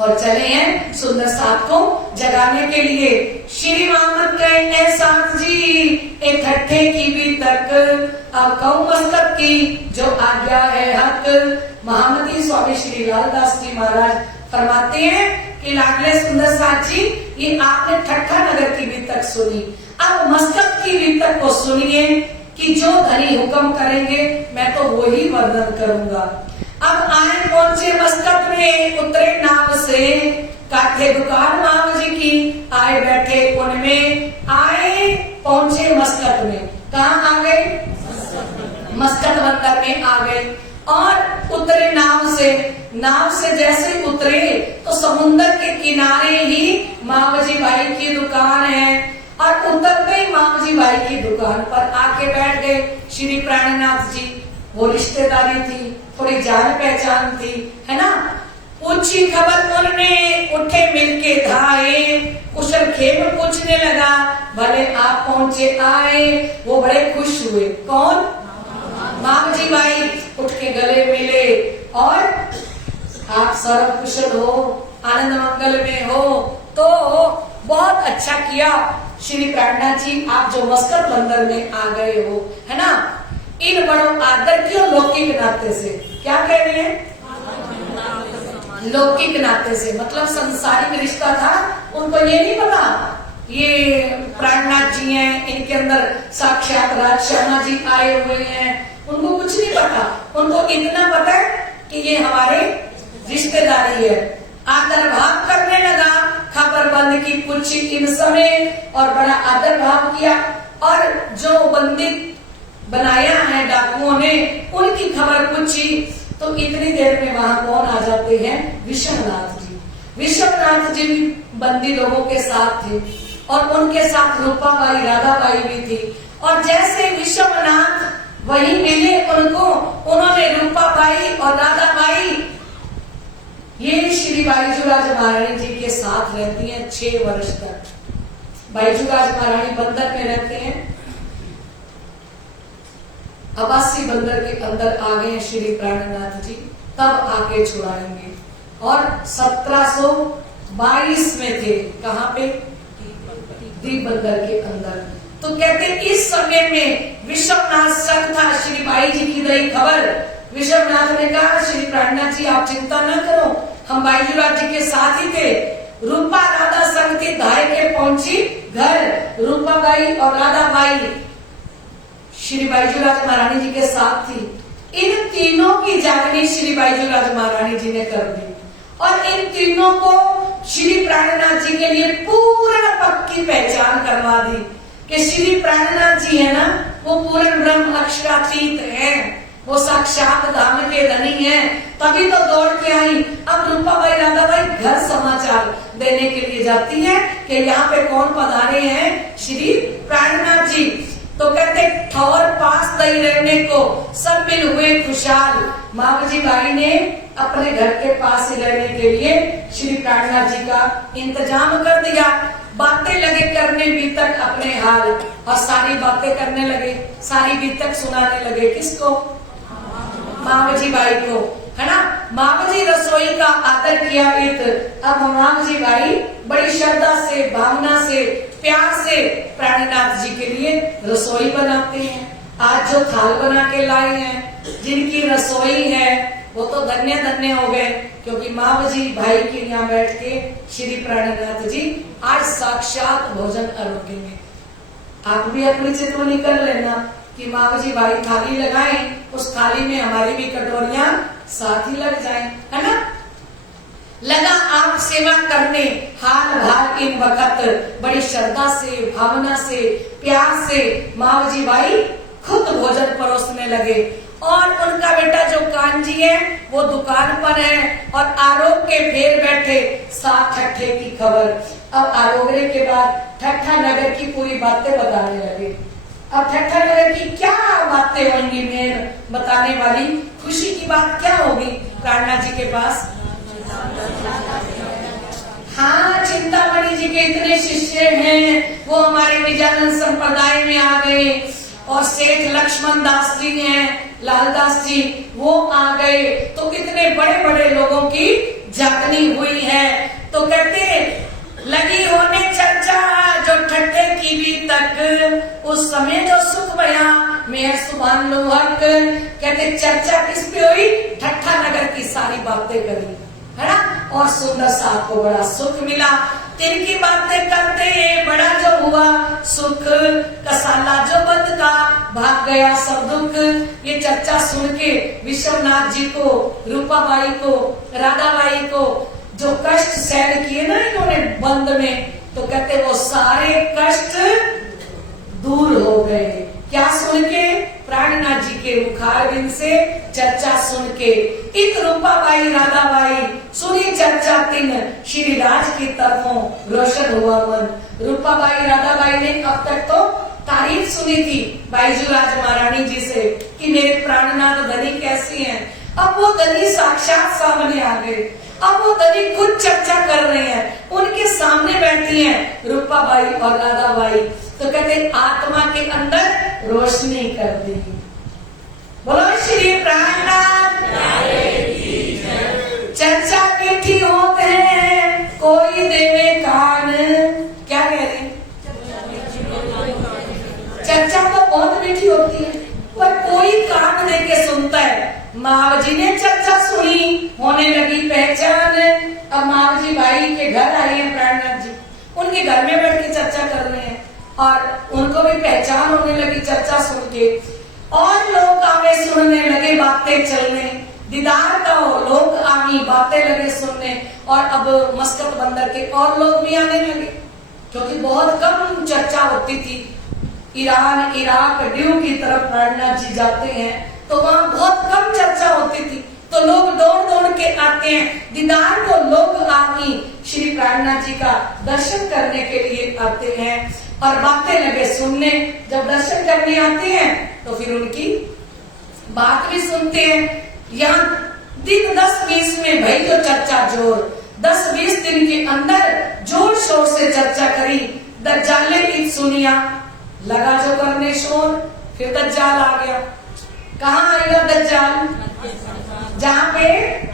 और चले हैं सुंदर साथ को जगाने के लिए। श्री मोहम्मद कहे साथ जी एक ठट्ठे की भी तक, अब कहूं मस्तक की जो आज्ञा है हक। महामती स्वामी श्री लालदास जी महाराज फरमाते हैं कि लाडले सुंदर साथ जी ये आपने ठट्ठा नगर की भी तक सुनी, अब मस्तक की भी तक को सुनिए कि जो धनी हुक्म करेंगे मैं तो वही वर्णन करूंगा। अब आए पहुंचे मस्कत में, उतरे नाव से, काठे दुकान माम जी की, आए बैठे उनमें, आए पहुंचे मस्कत में। कहाँ आ गए? मस्कत बंदर में आ गए और उतरे नाव से। नाव से जैसे उतरे तो समुन्दर के किनारे ही मामजी भाई की दुकान है और उतरते ही मामजी भाई की दुकान पर आके बैठ गए श्री प्राणनाथ जी। वो रिश्तेदारी थी, थोड़ी जान पहचान थी, है ना। पूछी खबर उन्होंने, उठे मिलके धाए, कुशल खेम पूछने लगा, भले आप पहुंचे आए। वो बड़े खुश हुए। कौन? मामजी भाई उठ के गले मिले और आप सर्व कुशल हो, आनंद मंगल में हो, तो बहुत अच्छा किया श्री प्राणनाथ जी, आप जो मस्कत बंदर में आ गए हो, है ना। इन बड़ों आदर क्यों? लौकिक नाते से। क्या कह रहे हैं? लौकिक नाते से, मतलब संसारिक रिश्ता था। उनको ये नहीं पता ये प्राणनाथ जी हैं, इनके अंदर साक्षात राज शर्मा जी आए हुए हैं, उनको कुछ नहीं पता। उनको इतना पता है कि ये हमारे रिश्तेदारी है। आदर भाव करने लगा, खबर बंद की पूछी इन समय और बड़ा आदर भाव किया। और जो बंदी बनाया है डाकुओं ने, उनकी खबर पूछी तो इतनी देर में वहां कौन आ जाते हैं? विश्वनाथ जी। विश्वनाथ जी भी बंदी लोगों के साथ थे और उनके साथ रूपाबाई राधाबाई भी थी। और जैसे विश्वनाथ वही मिले उनको, उन्होंने रूपाबाई और राधाबाई ये श्री बाईजूराज महारानी जी के साथ रहती हैं 6 वर्ष तक। बाईजूराज महारानी बंदर में रहते हैं। अबासी बंदर के अंदर आ गए श्री प्राणनाथ जी, तब आके छुड़ाएंगे। और 1722 में थे। कहाँ पे? दीप बंदर के अंदर। तो कहते इस समय में विश्वनाथ संग था। श्री बाई जी की रही खबर विश्वनाथ ने कहा श्री प्राणनाथ जी आप चिंता न करो, हम बाईजूराज जी के साथ ही थे। रूपा राधा संग के धाय के पहुंची घर। रूपा बाई और राधा बाई श्री बाईजूराज महारानी जी के साथ थी। इन तीनों की जागनी श्री बाईजूराज महारानी जी ने कर दी और इन तीनों को श्री प्राणनाथ जी के लिए पूर्ण पक्की पहचान करवा दी कि श्री प्राणनाथ जी है ना, वो पूर्ण ब्रह्म अक्षरातीत है, वो साक्षात धाम के धनी हैं। तभी तो दौड़ के आई। अब रूपा बाई राधा बाई घर समाचार देने के लिए जाती है कि यहाँ पे कौन पधारे हैं, श्री प्राणनाथ जी। तो कहते ठौर पास दई रहने को सब मिल हुए खुशहाल। मावजी बाई ने अपने घर के पास ही रहने के लिए श्री प्राणनाथ जी का इंतजाम कर दिया। बातें लगे करने बीतक अपने हाल, और सारी बातें करने लगे, सारी बीतक सुनाने लगे। किसको? मावजी बाई को, है ना। मावजी रसोई का आदर किया इत। अब मावजी बाई बड़ी श्रद्धा से, भावना से, प्यार से प्राणनाथ जी के लिए रसोई बनाते हैं। आज जो थाल बना के लाए हैं, जिनकी रसोई है, वो तो धन्य धन्य हो गए, क्योंकि मावजी भाई के यहाँ बैठ के श्री प्राणनाथ जी आज साक्षात भोजन करोगे। आप भी अपनी चितवनी कर लेना कि मावजी भाई थाली लगाएं, उस थाली में हमारी भी कटोरियां साथ ही लग जाएं, है ना। लगा आप सेवा करने हाल भाल इन वक्त, बड़ी श्रद्धा से, भावना से, प्यार से मावजी भाई खुद भोजन परोसने लगे। और उनका बेटा जो कांजी है वो दुकान पर है और आरोग के फेर बैठे साथ ठट्ठे की खबर। अब आरोगरे के बाद ठट्ठा नगर की पूरी बातें बताने लगे। अब ठट्ठा नगर की क्या बातें होंगी, मेन बताने वाली खुशी की बात क्या होगी प्राणनाथ जी के पास? हाँ, चिंतामणि जी के इतने शिष्य हैं, वो हमारे निजानंद संप्रदाय में आ गए। और सेठ लक्ष्मण दास जी हैं, लालदास जी, वो आ गए। तो कितने बड़े बड़े लोगों की जागनी हुई है। तो कहते लगी होने चर्चा जो ठट्ठे की भी तक, उस समय जो सुख भया मेहर सुभान लोहक। कहते चर्चा किस पे हुई? ठट्ठा नगर की सारी बातें करी, है ना। और सुंदर साहब को बड़ा सुख मिला। तिनकी बातें करते बड़ा जो हुआ सुख, कसाला जो बंद का भाग गया सब दुख। ये चर्चा सुन के विश्वनाथ जी को, रूपा बाई को, राधा बाई को जो कष्ट सहन किए ना इन्होंने बंद में, तो कहते वो सारे कष्ट दूर हो गए। क्या सुन के? प्राणनाथ जी के मुखारबिंद से चर्चा सुन के। इत रूपा बाई राधा बाई सुनी चर्चा तिन, श्री राज की तरफों रोशन हुआ मन। रूपा बाई राधा बाई ने अब तक तो तारीफ सुनी थी बाईजूराज महारानी जी से कि मेरे प्राणनाथ धनी कैसी हैं। अब वो धनी साक्षात सामने आ गए। अब वो धनी खुद चर्चा कर रहे हैं, उनके सामने बैठी हैं रूपा बाई और राधा बाई। तो कहते आत्मा के अंदर रोशनी कर दी। बोलो श्री प्राणनाथ। चर्चा मीठी होते हैं, कोई देवे कान। क्या कह रहे हैं? चर्चा तो बहुत मीठी होती है, पर कोई कान दे के सुनता है। मावजी ने चर्चा सुनी, होने लगी पहचान। अब मावजी भाई के घर आए हैं प्राणनाथ जी, उनके घर में बैठ के चर्चा कर रहे हैं और उनको भी पहचान होने लगी चर्चा सुन के। और लोग आगे सुनने लगे, बातें चलने, दीदार का लोग आगे बातें लगे सुनने। और अब मस्कत बंदर के और लोग भी आने लगे, क्योंकि बहुत कम चर्चा होती थी। ईरान, इराक, ड्यू की तरफ प्राणनाथ जी जाते हैं तो वहाँ बहुत कम चर्चा होती थी, तो लोग दौड़ दौड़ के आते हैं। दीदार को लोग आगे श्री प्राणनाथ जी का दर्शन करने के लिए आते हैं और बातें लगे सुनने। जब दर्शन करने आते हैं तो फिर उनकी बात भी सुनते हैं। यहाँ दिन 10-20 में भाई जो चर्चा जोर, 10-20 दिन के अंदर जोर शोर से चर्चा करी। दज्जाल ने सुनिया, लगा जो करने शोर, फिर दज्जाल आ गया। कहाँ आएगा दज्जाल? जहाँ पे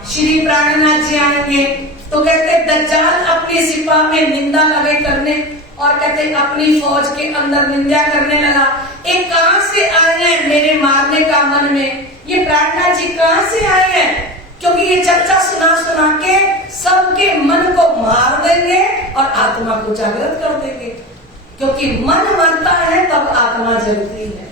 श्री प्राणनाथ जी आएंगे। तो कहते दज्जाल अपनी सिपा में निंदा लगे करने और कहते अपनी फौज के अंदर निंदा करने लगा। एक कहाँ से आए हैं मेरे मारने का मन में, ये प्राणनाथ जी कहां से आए हैं? क्योंकि ये चर्चा सुना सुना के सबके मन को मार देंगे और आत्मा को जागृत कर देंगे। क्योंकि मन मरता है तब आत्मा जगती है।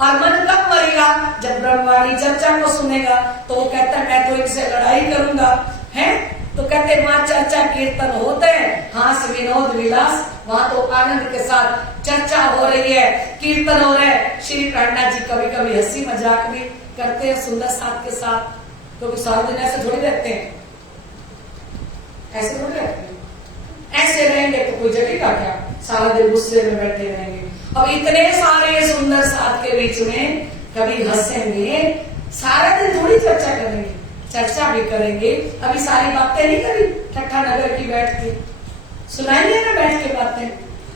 और मन कब मरेगा? जब ब्रह्मवाणी चर्चा को सुनेगा। तो वो कहता है मैं तो इनसे लड़ाई करूंगा, है? तो कहते माँ चर्चा कीर्तन होते हैं, हास विनोद विलास, वहां तो आनंद के साथ चर्चा हो रही है, कीर्तन हो रहा है। श्री प्राणनाथ जी कभी कभी हंसी मजाक भी करते हैं सुंदर साथ के साथ, क्योंकि सारा दिन ऐसे थोड़ी रहते हैं, ऐसे थोड़ी रहते हैं। ऐसे रहेंगे तो कोई जगेगा क्या? सारा दिन गुस्से में बैठे रहेंगे। अब इतने सारे सुंदर साथ के बीच में कभी हंसेंगे, सारा दिन थोड़ी चर्चा करेंगे, चर्चा भी करेंगे। अभी सारी बातें नहीं करी ठट्ठा नगर की बैठ के, सुनाइए ना बैठ के बातें,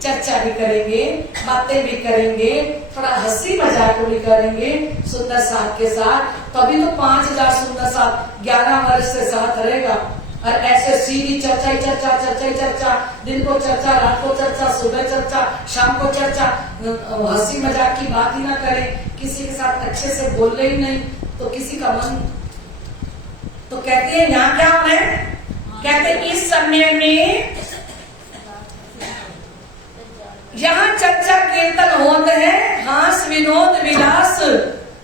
चर्चा भी करेंगे, बातें भी करेंगे, थोड़ा हंसी मजाक भी करेंगे सुंदर साथ के साथ। तभी तो 5000 सुंदर साथ 11 वर्ष से साथ रहेगा। और ऐसे सीधी चर्चा ही चर्चा, चर्चा ही चर्चा, दिन को चर्चा, रात को चर्चा, सुबह चर्चा, शाम को चर्चा, हंसी मजाक की बात ही ना करें, किसी के साथ अच्छे से बोले ही नहीं, तो किसी का मन। तो कहते हैं यहाँ क्या है? कहते इस समय में यहाँ चर्चा कीर्तन होते हैं, हास विनोद विलास,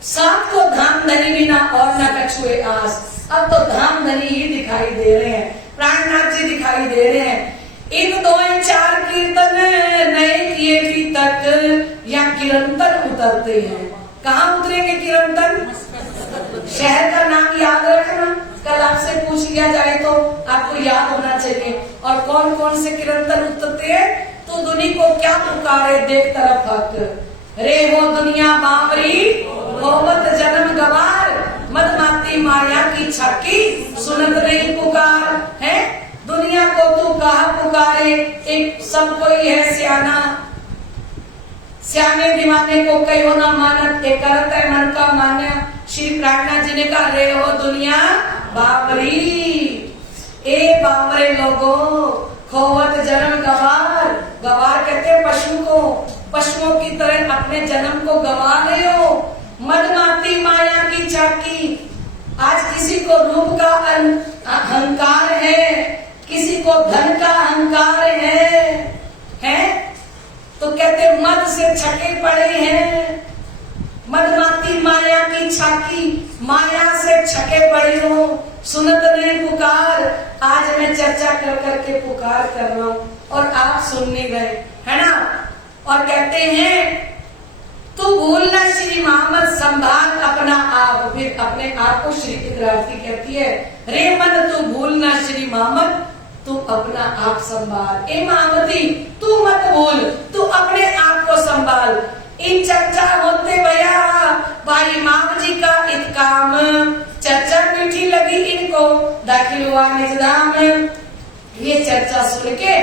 साथ को धाम धनी बिना और न कछुए आस। अब तो धाम धनी ही दिखाई दे रहे हैं, प्राणनाथ जी दिखाई दे रहे हैं। इन 2-4 कीर्तन नए किए भी तक या किरंतन उतरते हैं। कहाँ उतरेंगे किरंतन? शहर का नाम याद रखना, कल आपसे पूछ लिया जाए तो आपको याद होना चाहिए। और कौन कौन से किरंतन उतरते हैं? तो दुनिया को क्या पुकारे देख तरफ हक, रे हो दुनिया बावरी होवत जन्म गवार, मद माती माया की छाकी सुनत नहीं पुकार। है दुनिया को तू कहा पुकारे, एक सब कोई है सियाना, सियाने दीवाने को कई हो ना मानत, एक करत है मन का मान्या। श्री प्राणनाथ जी ने कहा रे हो दुनिया बावरी, ए बावरे लोगो, खोवत जन्म गवार। गवार कहते हैं पशु को, पशुओं की तरह अपने जन्म को गवा रहे हो। मदमाती माया की चाकी, आज किसी को रूप का अहंकार है, किसी को धन का अहंकार है? तो कहते मद से छके पड़े हैं। मदमाती माया की छाकी, माया से छके पड़े हो, सुनत नहीं पुकार। आज मैं चर्चा कर करके पुकार कर रहा हूँ और आप सुन नहीं रहे, है ना? और कहते हैं तू भूलना श्री मोहम्मद, संभाल अपना आप। फिर अपने आप को श्री विद्यार्थी कहती है, रे मन तू भूलना श्री मोहम्मद, तू अपना आप संभाल। ए मामती तू मत भूल, तू अपने आप को संभाल। इन चर्चा होते भैया भाई माम जी का इत काम, चर्चा मीठी लगी इनको, दाखिल हुआ निजधाम। ये चर्चा सुन के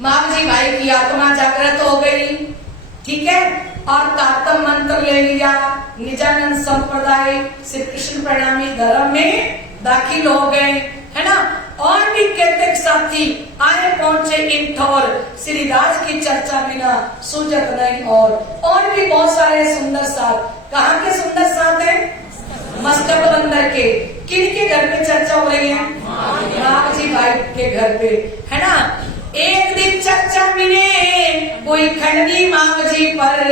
माम जी भाई की आत्मा जागृत हो गई, ठीक है। और तातम मंत्र ले लिया, निजानंद संप्रदाय श्री कृष्ण प्रणामी धर्म में दाखिल हो गए, है ना। और भी केतक साथी आए पहुंचे इन ठोर, श्रीदास की चर्चा बिना सूझत नहीं। और भी बहुत सारे सुंदर साथ, कहाँ के सुंदर साथ हैं? मस्तक बंदर के। किन के घर पे चर्चा हो रही है? नाग जी भाई के घर पे, है ना। एक दिन चर्चा मिले कोई खंडनी मांग जी पर,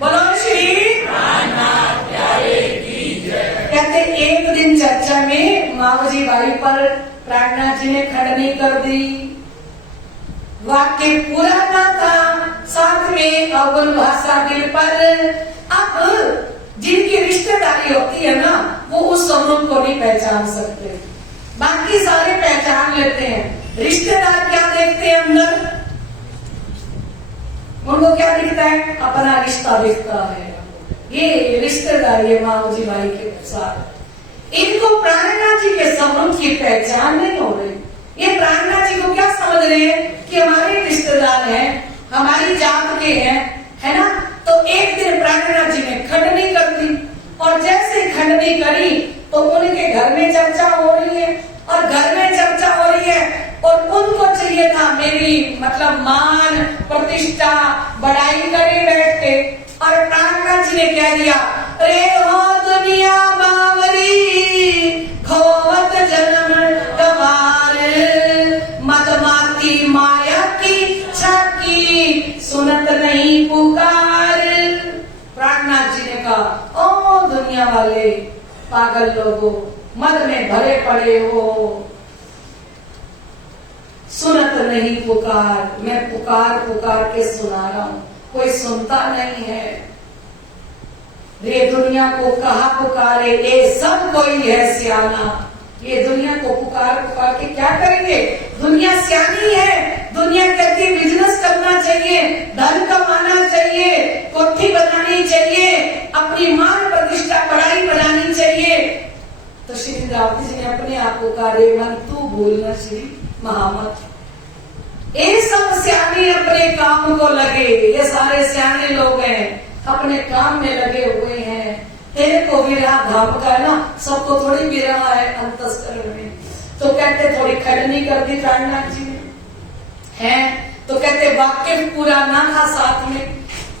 बोलो श्री कहते एक दिन चर्चा में मांग जी भाई पर प्राणनाथ जी ने खंडनी कर दी। वाक्य पूरा ना था, साथ में अवगुण भाषा बिल पर। अब जिनकी रिश्तेदारी होती है ना, वो उस स्वरूप को नहीं पहचान सकते, बाकी सारे पहचान लेते हैं। रिश्तेदार क्या देखते हैं अंदर? उनको क्या दिखता है? अपना रिश्ता दिखता है। ये रिश्तेदार ये माँ जी भाई के साथ, इनको प्राणनाथ जी के स्वरूप की पहचान नहीं हो रही। ये प्राणनाथ जी को क्या समझ रहे हैं कि हमारे रिश्तेदार हैं, हमारी जात के हैं, है ना। तो एक दिन प्राणनाथ जी ने खंडनी कर दी, और जैसे खंडनी करी तो उनके घर में चर्चा हो रही है, और घर में चर्चा हो रही है, और उनको चाहिए था मेरी मतलब मान प्रतिष्ठा बड़ाई करे बैठ के। और प्राणनाथ जी ने कह दिया, रे हो दुनिया बावरी खोवत जन्म गवार, मदमाती माया की छाकी सुनत नहीं पुकार। प्राणनाथ जी ने कहा, ओ दुनिया वाले पागल लोगों, मद में भरे पड़े हो, सुनत नहीं पुकार। मैं पुकार पुकार के सुना रहा हूं, कोई सुनता नहीं है। रे दुनिया को कहा पुकारे, ये सब कोई है सियाना। ये दुनिया को पुकार पुकार के क्या करेंगे? दुनिया सियानी है। दुनिया कहती है बिजनेस करना चाहिए, धन कमाना चाहिए, कोठी बनानी चाहिए, अपनी मान प्रतिष्ठा बढ़ाई बनानी चाहिए। तो श्री द्रावती जी ने अपने आप को कहा, रे मन तू भूलना श्री महामत। ये सब सियाने अपने काम को लगे, ये सारे सियाने लोग हैं, अपने काम में लगे हुए हैं। तेरे को विरह धाम का है ना, सबको थोड़ी विरह है अंतस्करण में। तो कहते थोड़ी खड़नी कर दी प्राणनाथ जी ने, है तो कहते वाक्य पूरा ना था साथ में,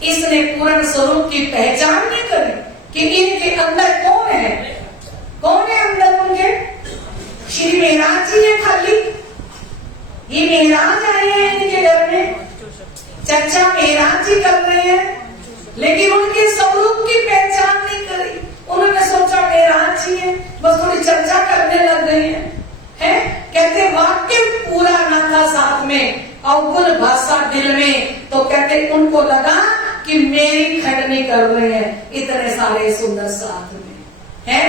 इसने पूर्ण स्वरूप की पहचान नहीं करी कि इनके अंदर कौन है, कौन है अंदर उनके। श्री मेहराज जी है खाली, ये मेहराज आए हैं इनके घर में, चर्चा मेहराज जी कर रहे हैं, लेकिन उनके स्वरूप की पहचान नहीं करी। उन्होंने सोचा मेहराज जी है, बस थोड़ी चर्चा करने लग गए हैं। कहते वाक्य पूरा ना था साथ में, अवगुण भाषा दिल में। तो कहते उनको लगा कि मेरी खंडनी कर रहे हैं इतने सारे सुंदर साथ में है।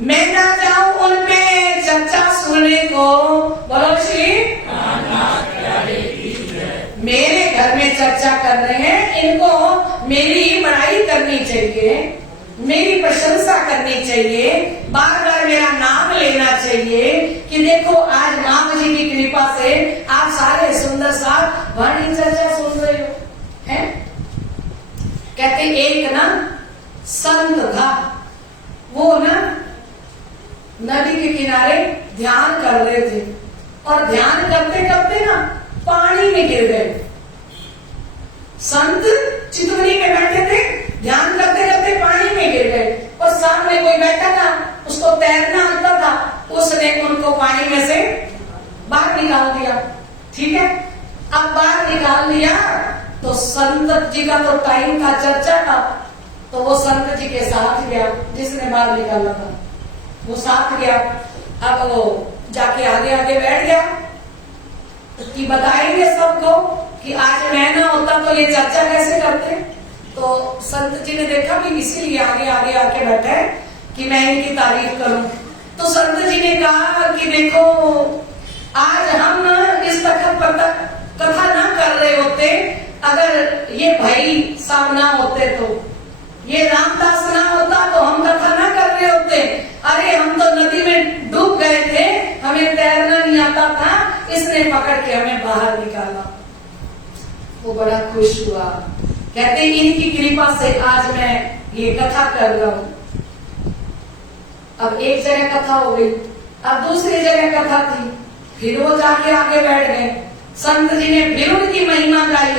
मैं ना जाऊं उनपे चर्चा सुनने को, बोलो श्री मेरे घर में चर्चा कर रहे हैं, इनको मेरी बड़ाई करनी चाहिए, मेरी प्रशंसा करनी चाहिए, बार बार मेरा नाम लेना चाहिए कि देखो आज माँ जी की कृपा से आप सारे सुंदर साथ वाणी चर्चा सुन रहे हो। हैं? कहते एक ना संत था, वो ना नदी के किनारे ध्यान कर रहे थे, और ध्यान करते करते ना पानी में गिर गए। संत चितवनी में बैठे थे, ध्यान करते करते पानी में गिर गए, और सामने कोई बैठा था, उसको तैरना आता था, उसने उनको पानी में से बाहर निकाल दिया। ठीक है, अब बाहर निकाल दिया तो संत जी का तो टाइम था चर्चा का, तो वो संत जी के साथ गया, जिसने बाहर निकाला था वो साथ गया। अब वो जाके आगे आगे बैठ गया कि बताएंगे सबको कि आज मैं ना होता तो ये चर्चा कैसे करते। तो संत जी ने देखा कि इसीलिए आगे आगे आके बैठे कि मैं इनकी तारीफ करूं। तो संत जी ने कहा कि देखो आज हम इस कथा ना कर रहे होते, अगर ये भाई साहब ना होते, तो ये रामदास ना होता तो हम कथा ना कर रहे होते। अरे हम तो नदी में डूब गए थे, हमें तैरना नहीं आता था, इसने पकड़ के हमें बाहर निकाला। वो बड़ा खुश हुआ, कहते इनकी कृपा से आज मैं ये कथा कर रहा हूं। अब एक जगह कथा हो गई, अब दूसरी जगह कथा थी, फिर वो जाके आगे बैठ गए। संत जी ने फिर उनकी महिमा गाई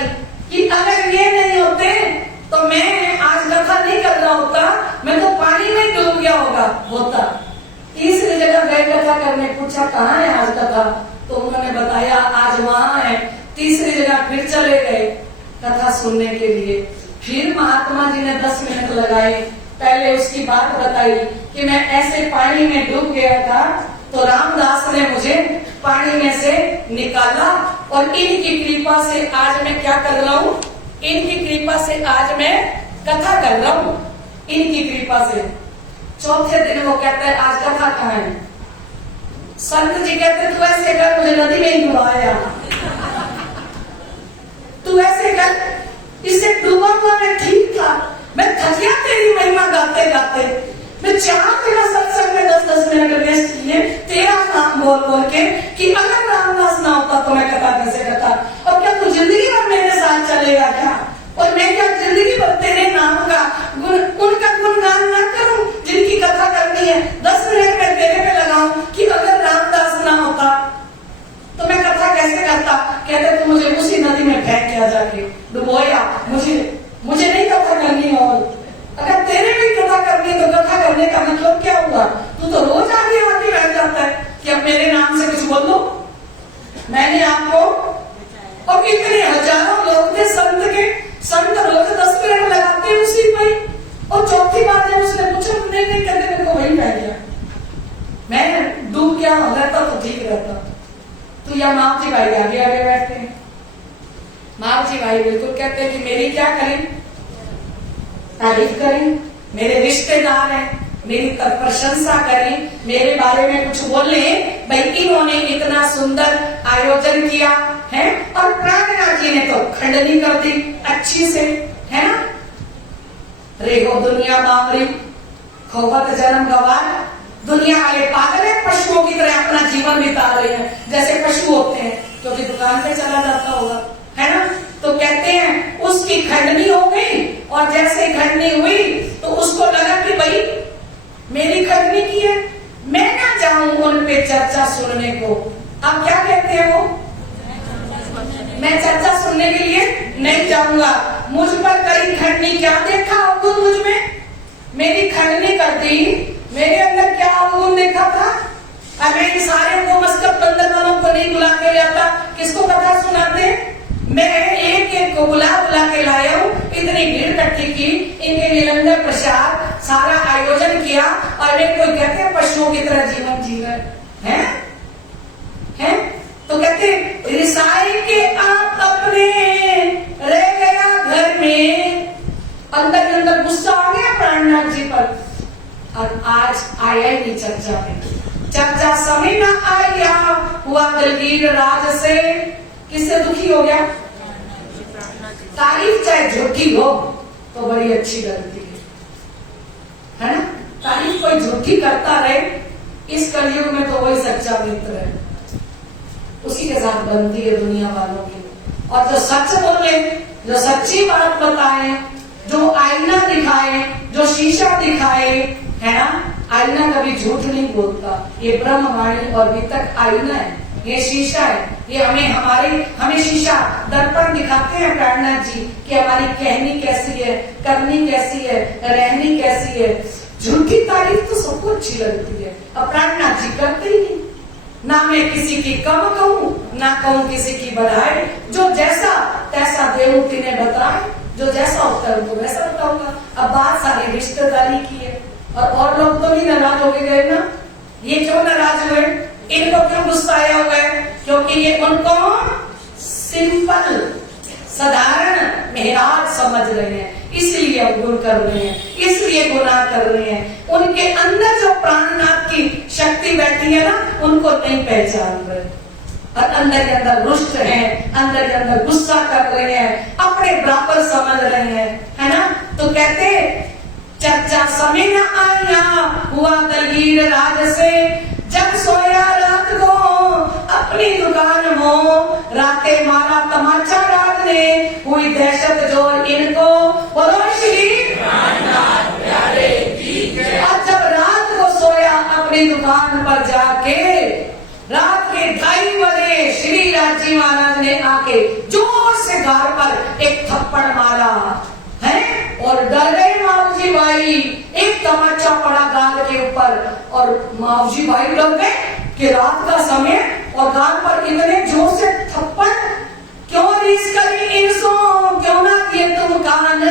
कि अगर ये नहीं होते तो मैं आज कथा नहीं कर रहा होता, मैं तो पानी में डूब गया होता। तीसरी जगह गए कथा करने, पूछा कहाँ है आज कथा, तो उन्होंने बताया आज वहां है। तीसरी जगह फिर चले गए कथा सुनने के लिए। फिर महात्मा जी ने 10 मिनट लगाए, पहले उसकी बात बताई कि मैं ऐसे पानी में डूब गया था, तो रामदास ने मुझे पानी में से निकाला, और इनकी कृपा से आज मैं क्या कर रहा हूँ, इनकी कृपा से आज मैं कथा कर रहा हूँ, इनकी कृपा से। चौथे दिन वो कहता है आज कथा कहाँ है। संत जी कहते तू ऐसे कर, मुझे नदी में ही डुबाया, तू ऐसे कर, इससे डूबा हुआ मैं ठीक था, मैं थक गया तेरी महिमा गाते गाते। मैं चाह तेरा सत्संग में 10-10 मिनट वेस्ट किए तेरा नाम बोल बोल के कि अगर रामदास ना होता तो मैं कथा कैसे करता, और क्या तू जिंदगी भर मेरे साथ चलेगा क्या, और मैं क्या जिंदगी भर तेरे नाम का उनका गुणगान ना करूं जिनकी कथा करनी है। 10 मिनट में तेरे पे लगाऊं कि अगर रामदास ना होता तो मैं कथा कैसे करता। कहते तू मुझे उसी नदी में फेंक किया, जाके डुबोया, मुझे नहीं कथा करनी और चौथी बार जब उसने पूछा नहीं नहीं करके मेरे को वही पै गया, मैं डूब गया रहता तो ठीक रहता। तो या माँ जी भाई आगे आगे बैठते हैं। माँ जी भाई बिल्कुल कहते हैं कि मेरी क्या करें, तारीफ करें, मेरे रिश्तेदार हैं, मेरी प्रशंसा करें, मेरे बारे में कुछ बोले, भाई इन्होंने इतना सुंदर आयोजन किया है। और प्रार्थना जी ने तो खंडनी कर दी अच्छी से, है ना। रेहो दुनिया बावरी खोवत जन्म गवार, दुनिया वाले पागल है, पशुओं की तरह अपना जीवन बिता रहे हैं जैसे पशु होते हैं, क्योंकि दुकान पे चला जाता होगा, है ना। तो कहते हैं उसकी खंडनी हो गई, और जैसे खंडनी हुई तो उसको लगा कि भाई मेरी खंडनी की है, मैं ना जाऊं उन पे चर्चा सुनने को। अब क्या कहते हैं वो, मैं चर्चा सुनने के लिए नहीं जाऊंगा, मुझ पर कई खंडनी क्या देखा अवगुण मुझ में, मेरी खंडनी कर दी, मेरे अंदर क्या अवगुण देखा था। अब मैं इन सारे को मस्कत बंदर वालों को नहीं बुला के लाता, किसको कथा सुनाते, मैं एक एक को बुला के लाया हूँ, इतनी भीड़ इकट्ठी की, इनके लिए लंगर प्रसाद सारा आयोजन किया, और वे कोई कहते हैं पशुओं की तरह जीवन जी रहे हैं। तो कहते रिसाई के आप अपने रह गया घर में, अंदर गुस्सा आ गया प्राणनाथ जी पर, और आज आया ही नहीं चर्चा में, चर्चा समय ना आया, हुआ दलगीर राज से, किससे दुखी हो गया, तारीफ चाहे झूठी हो तो बड़ी अच्छी लगती है ना। तारीफ कोई झूठी करता रहे, इस कलयुग में तो वही सच्चा मित्र है, उसी के साथ बनती है दुनिया वालों की। और जो सच बोले, जो सच्ची बात बताए, जो आईना दिखाए, जो शीशा दिखाए, है ना। आईना कभी झूठ नहीं बोलता, ये ब्रह्मवाणी और वितक आईना है, ये शीशा है, ये हमें शीशा दर्पण दिखाते हैं प्राणनाथ जी कि हमारी कहनी कैसी है, करनी कैसी है, रहनी कैसी है। झूठी तारीफ तो सबको अच्छी लगती है, अब प्राणनाथ जी करते ही नहीं, ना मैं किसी की कम कहूँ, ना कहूँ किसी की बढ़ाए, जो जैसा तैसा देवमूर्ति ने बताए, जो जैसा होता है उनको वैसा बताऊंगा। अब बात सारी रिश्तेदारी की है, और लोग तो नहीं नाराज हो गए ना, ये क्यों नाराज हुए, इनको क्यों गुस्सा आया हुआ है, क्योंकि ये उनको सिंपल साधारण मेहराज समझ रहे हैं, इसलिए अवगुण कर रहे हैं, इसलिए गुनाह कर रहे हैं। उनके अंदर जो प्राणनाथ की शक्ति बैठी है ना, उनको नहीं पहचान रहे, और अंदर के अंदर रुष्ट हैं, अंदर के अंदर गुस्सा कर रहे हैं, अपने बराबर समझ रहे हैं, है ना। तो कहते चर्चा समय न आया, हुआ दलगीर राज से, जब सोया रात को अपनी दुकान हो, राते मारा तमाचा रात ने, हुई दहशत जो इनको, बोलो श्री प्राणनाथ प्यारे की जय। और जब रात को सोया अपनी दुकान पर जाके, रात के 2:30 बजे श्री राजी महाराज ने आके जोर से गाल पर एक थप्पड़ मारा है, और डर गए माऊजी भाई, एक तमाचा पड़ा गाल के ऊपर, और माऊजी भाई डर गए कि रात का समय और गाल पर इतने जोर से थप्पड़, क्यों रीस करी इनसो, क्यों ना दिए तुम कान।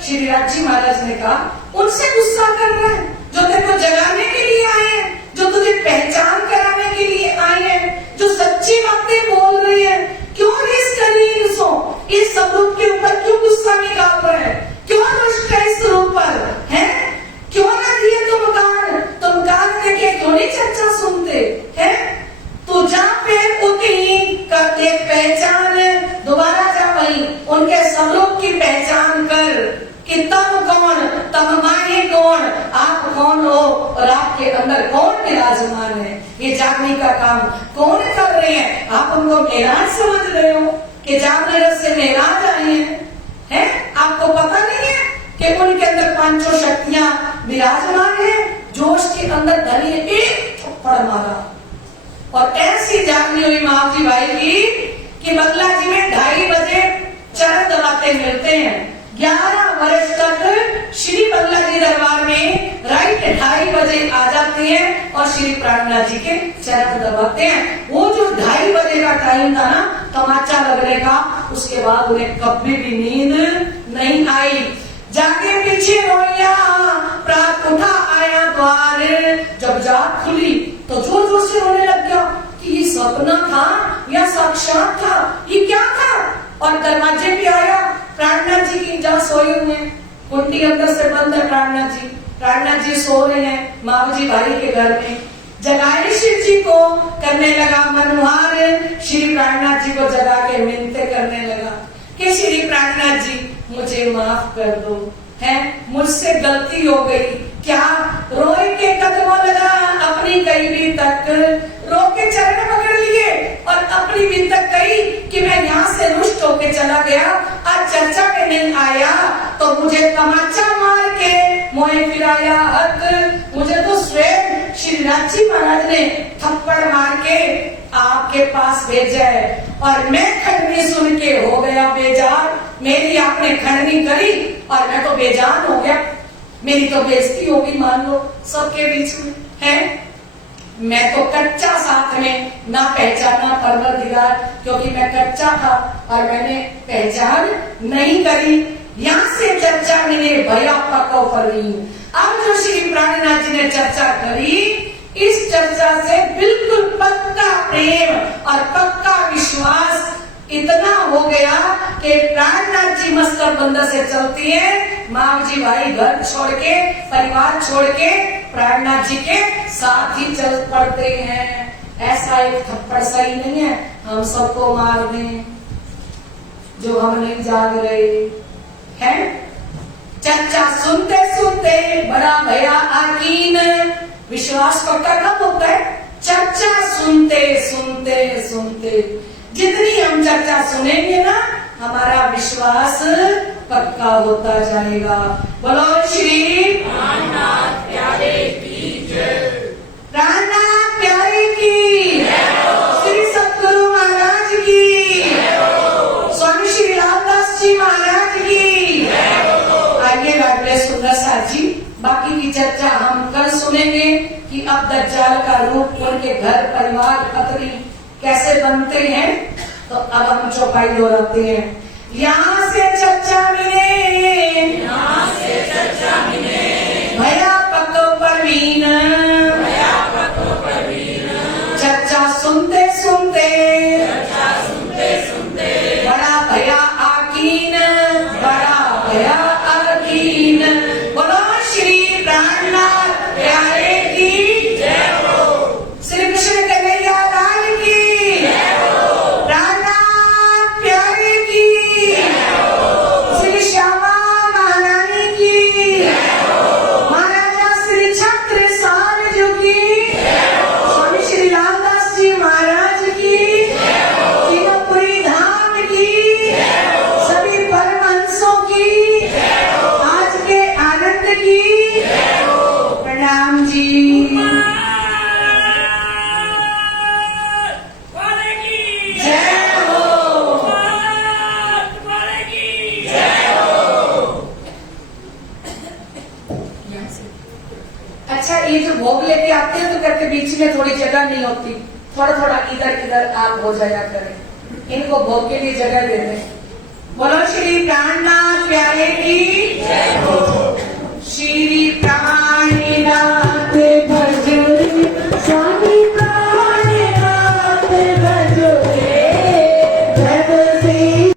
श्री राजी महाराज ने कहा उनसे गुस्सा कर रहे हैं जो तेरे को जगाने के लिए आए हैं, जो तुझे पहचान कराने के लिए आए हैं, जो सच्ची बातें बोल रहे हैं, क्यों रीस करी इनसो, इस स्वरूप के ऊपर क्यों गुस्सा निकाल रहे हैं, क्यों रुष्ट है इस रूप पर है, क्यों ना दिए तुम कान देखे क्यों नहीं चर्चा सुनते हैं। तू जा फिर उतनी कर एक पहचान, दोबारा जा वही उनके स्वरूप की पहचान कर कि तम कौन, तम माहे कौन, आप कौन हो, और आपके अंदर कौन विराजमान है। ये जागने का काम कौन कर रहे हैं, आप उनको मेहराज समझ रहे हो कि जागने से मेहराज आए हैं, आपको पता नहीं है कि उनके अंदर पांचों शक्तियां विराजमान है। जोश के अंदर धनी एक थप्पड़ मारा, और ऐसी जागनी हुई मावजी भाई की कि बंगला जी में 2:30 बजे चरण दबाते मिलते हैं। 11 वर्ष तक श्री बंगला जी दरबार में राइट 2:30 बजे आ जाते हैं और श्री प्राणनाथ जी के चरण दबाते हैं। वो जो 2:30 बजे का टाइम था ना तमाचा लगने का, उसके बाद उन्हें कभी भी नींद नहीं आई। जाके पीछे रोया जब आँख खुली तो जोर जोर से रोने लग गया कि ये सपना था या साक्षात था, ये क्या था। और दरवाजे पे आया, प्राणनाथ जी की जहाँ सोए हुए हैं, कुंडी अंदर से बंद है, प्राणनाथ जी सो रहे हैं मावजी भाई के घर में। जगाए शिव जी को, करने लगा मनोहार, श्री प्राणनाथ जी को जगा के मिन्नतें करने लगा कि श्री प्राणनाथ जी मुझे माफ कर दो, है मुझसे गलती हो गई। क्या रोए के कदमों लगा, अपनी कईली तक रो के चरण पकड़ लिए और अपनी भी तक कही कि मैं यहाँ से रुष्ट होके चला गया, आज चर्चा में नहीं आया तो मुझे तमाचा मार के मोहे फिराया हक। मुझे तो स्वयं श्री राजी महाराज ने थप्पड़ मार के आपके पास भेजा है और मैं खंडनी सुन के हो गया बेजार। मेरी आपने खंडनी करी और मैं तो बेजान हो गया, मेरी तो बेइज्जती होगी मान लो सबके बीच में है। मैं तो कच्चा साथ में ना पहचाना परवरदिगार, क्योंकि मैं कच्चा था और मैंने पहचान नहीं करी। यहाँ से चर्चा मैंने भया पक्का परवीन। अब जो श्री प्राणनाथ जी ने चर्चा करी, इस चर्चा से बिल्कुल पक्का प्रेम और पक्का विश्वास इतना हो गया कि प्राणनाथ जी मस्तक बंदर से चलती है, मावजी भाई घर छोड़ के, परिवार छोड़ के प्राणनाथ जी के साथ ही चल पड़ते हैं। ऐसा एक थप्पड़ सही नहीं है हम सबको मार दें जो हम नहीं जाग रहे हैं। चर्चा सुनते सुनते बड़ा भया आकीन, विश्वास पक्का कब होता है? चर्चा सुनते सुनते सुनते। जितनी हम चर्चा सुनेंगे ना, हमारा विश्वास पक्का होता जाएगा। बोलो श्री प्राणनाथ प्यारे की जय, प्राणनाथ प्यारे की, श्री सतगुरु महाराज की, स्वामी श्री लालदास जी महाराज की। आइए गॉड ब्लेस सुंदर साथ जी, बाकी की चर्चा हम कल सुनेंगे कि अब दज्जाल का रूप उनके घर परिवार पत्नी कैसे बनते हैं। तो अब हम चौपाई दोहराते हैं। यहाँ से चर्चा मिले, भया पक्को परवीन, चर्चा सुनते सुनते बड़ा भया आकीन, बड़ा भया आकीन। बोलो श्री प्राणनाथ प्यारे की जय हो, श्री कृष्ण कन्हैया लाल की, प्राणनाथ प्यारे की, श्री श्यामा महारानी की, महाराजा श्री छत्रसाल जी की, स्वामी श्री लालदास जी महाराज की, तीनोपुरी धाम की, सभी परमहंसों की, आज के आनंद की प्रणाम जी। अच्छा, ये जो भोग लेके आते हैं तो कहते बीच में थोड़ी जगह नहीं होती, थोड़ा थोड़ा इधर इधर आप हो जाया करें, इनको भोग के लिए जगह दे दें। बोलो श्री प्राणनाथ प्यारे की जय हो।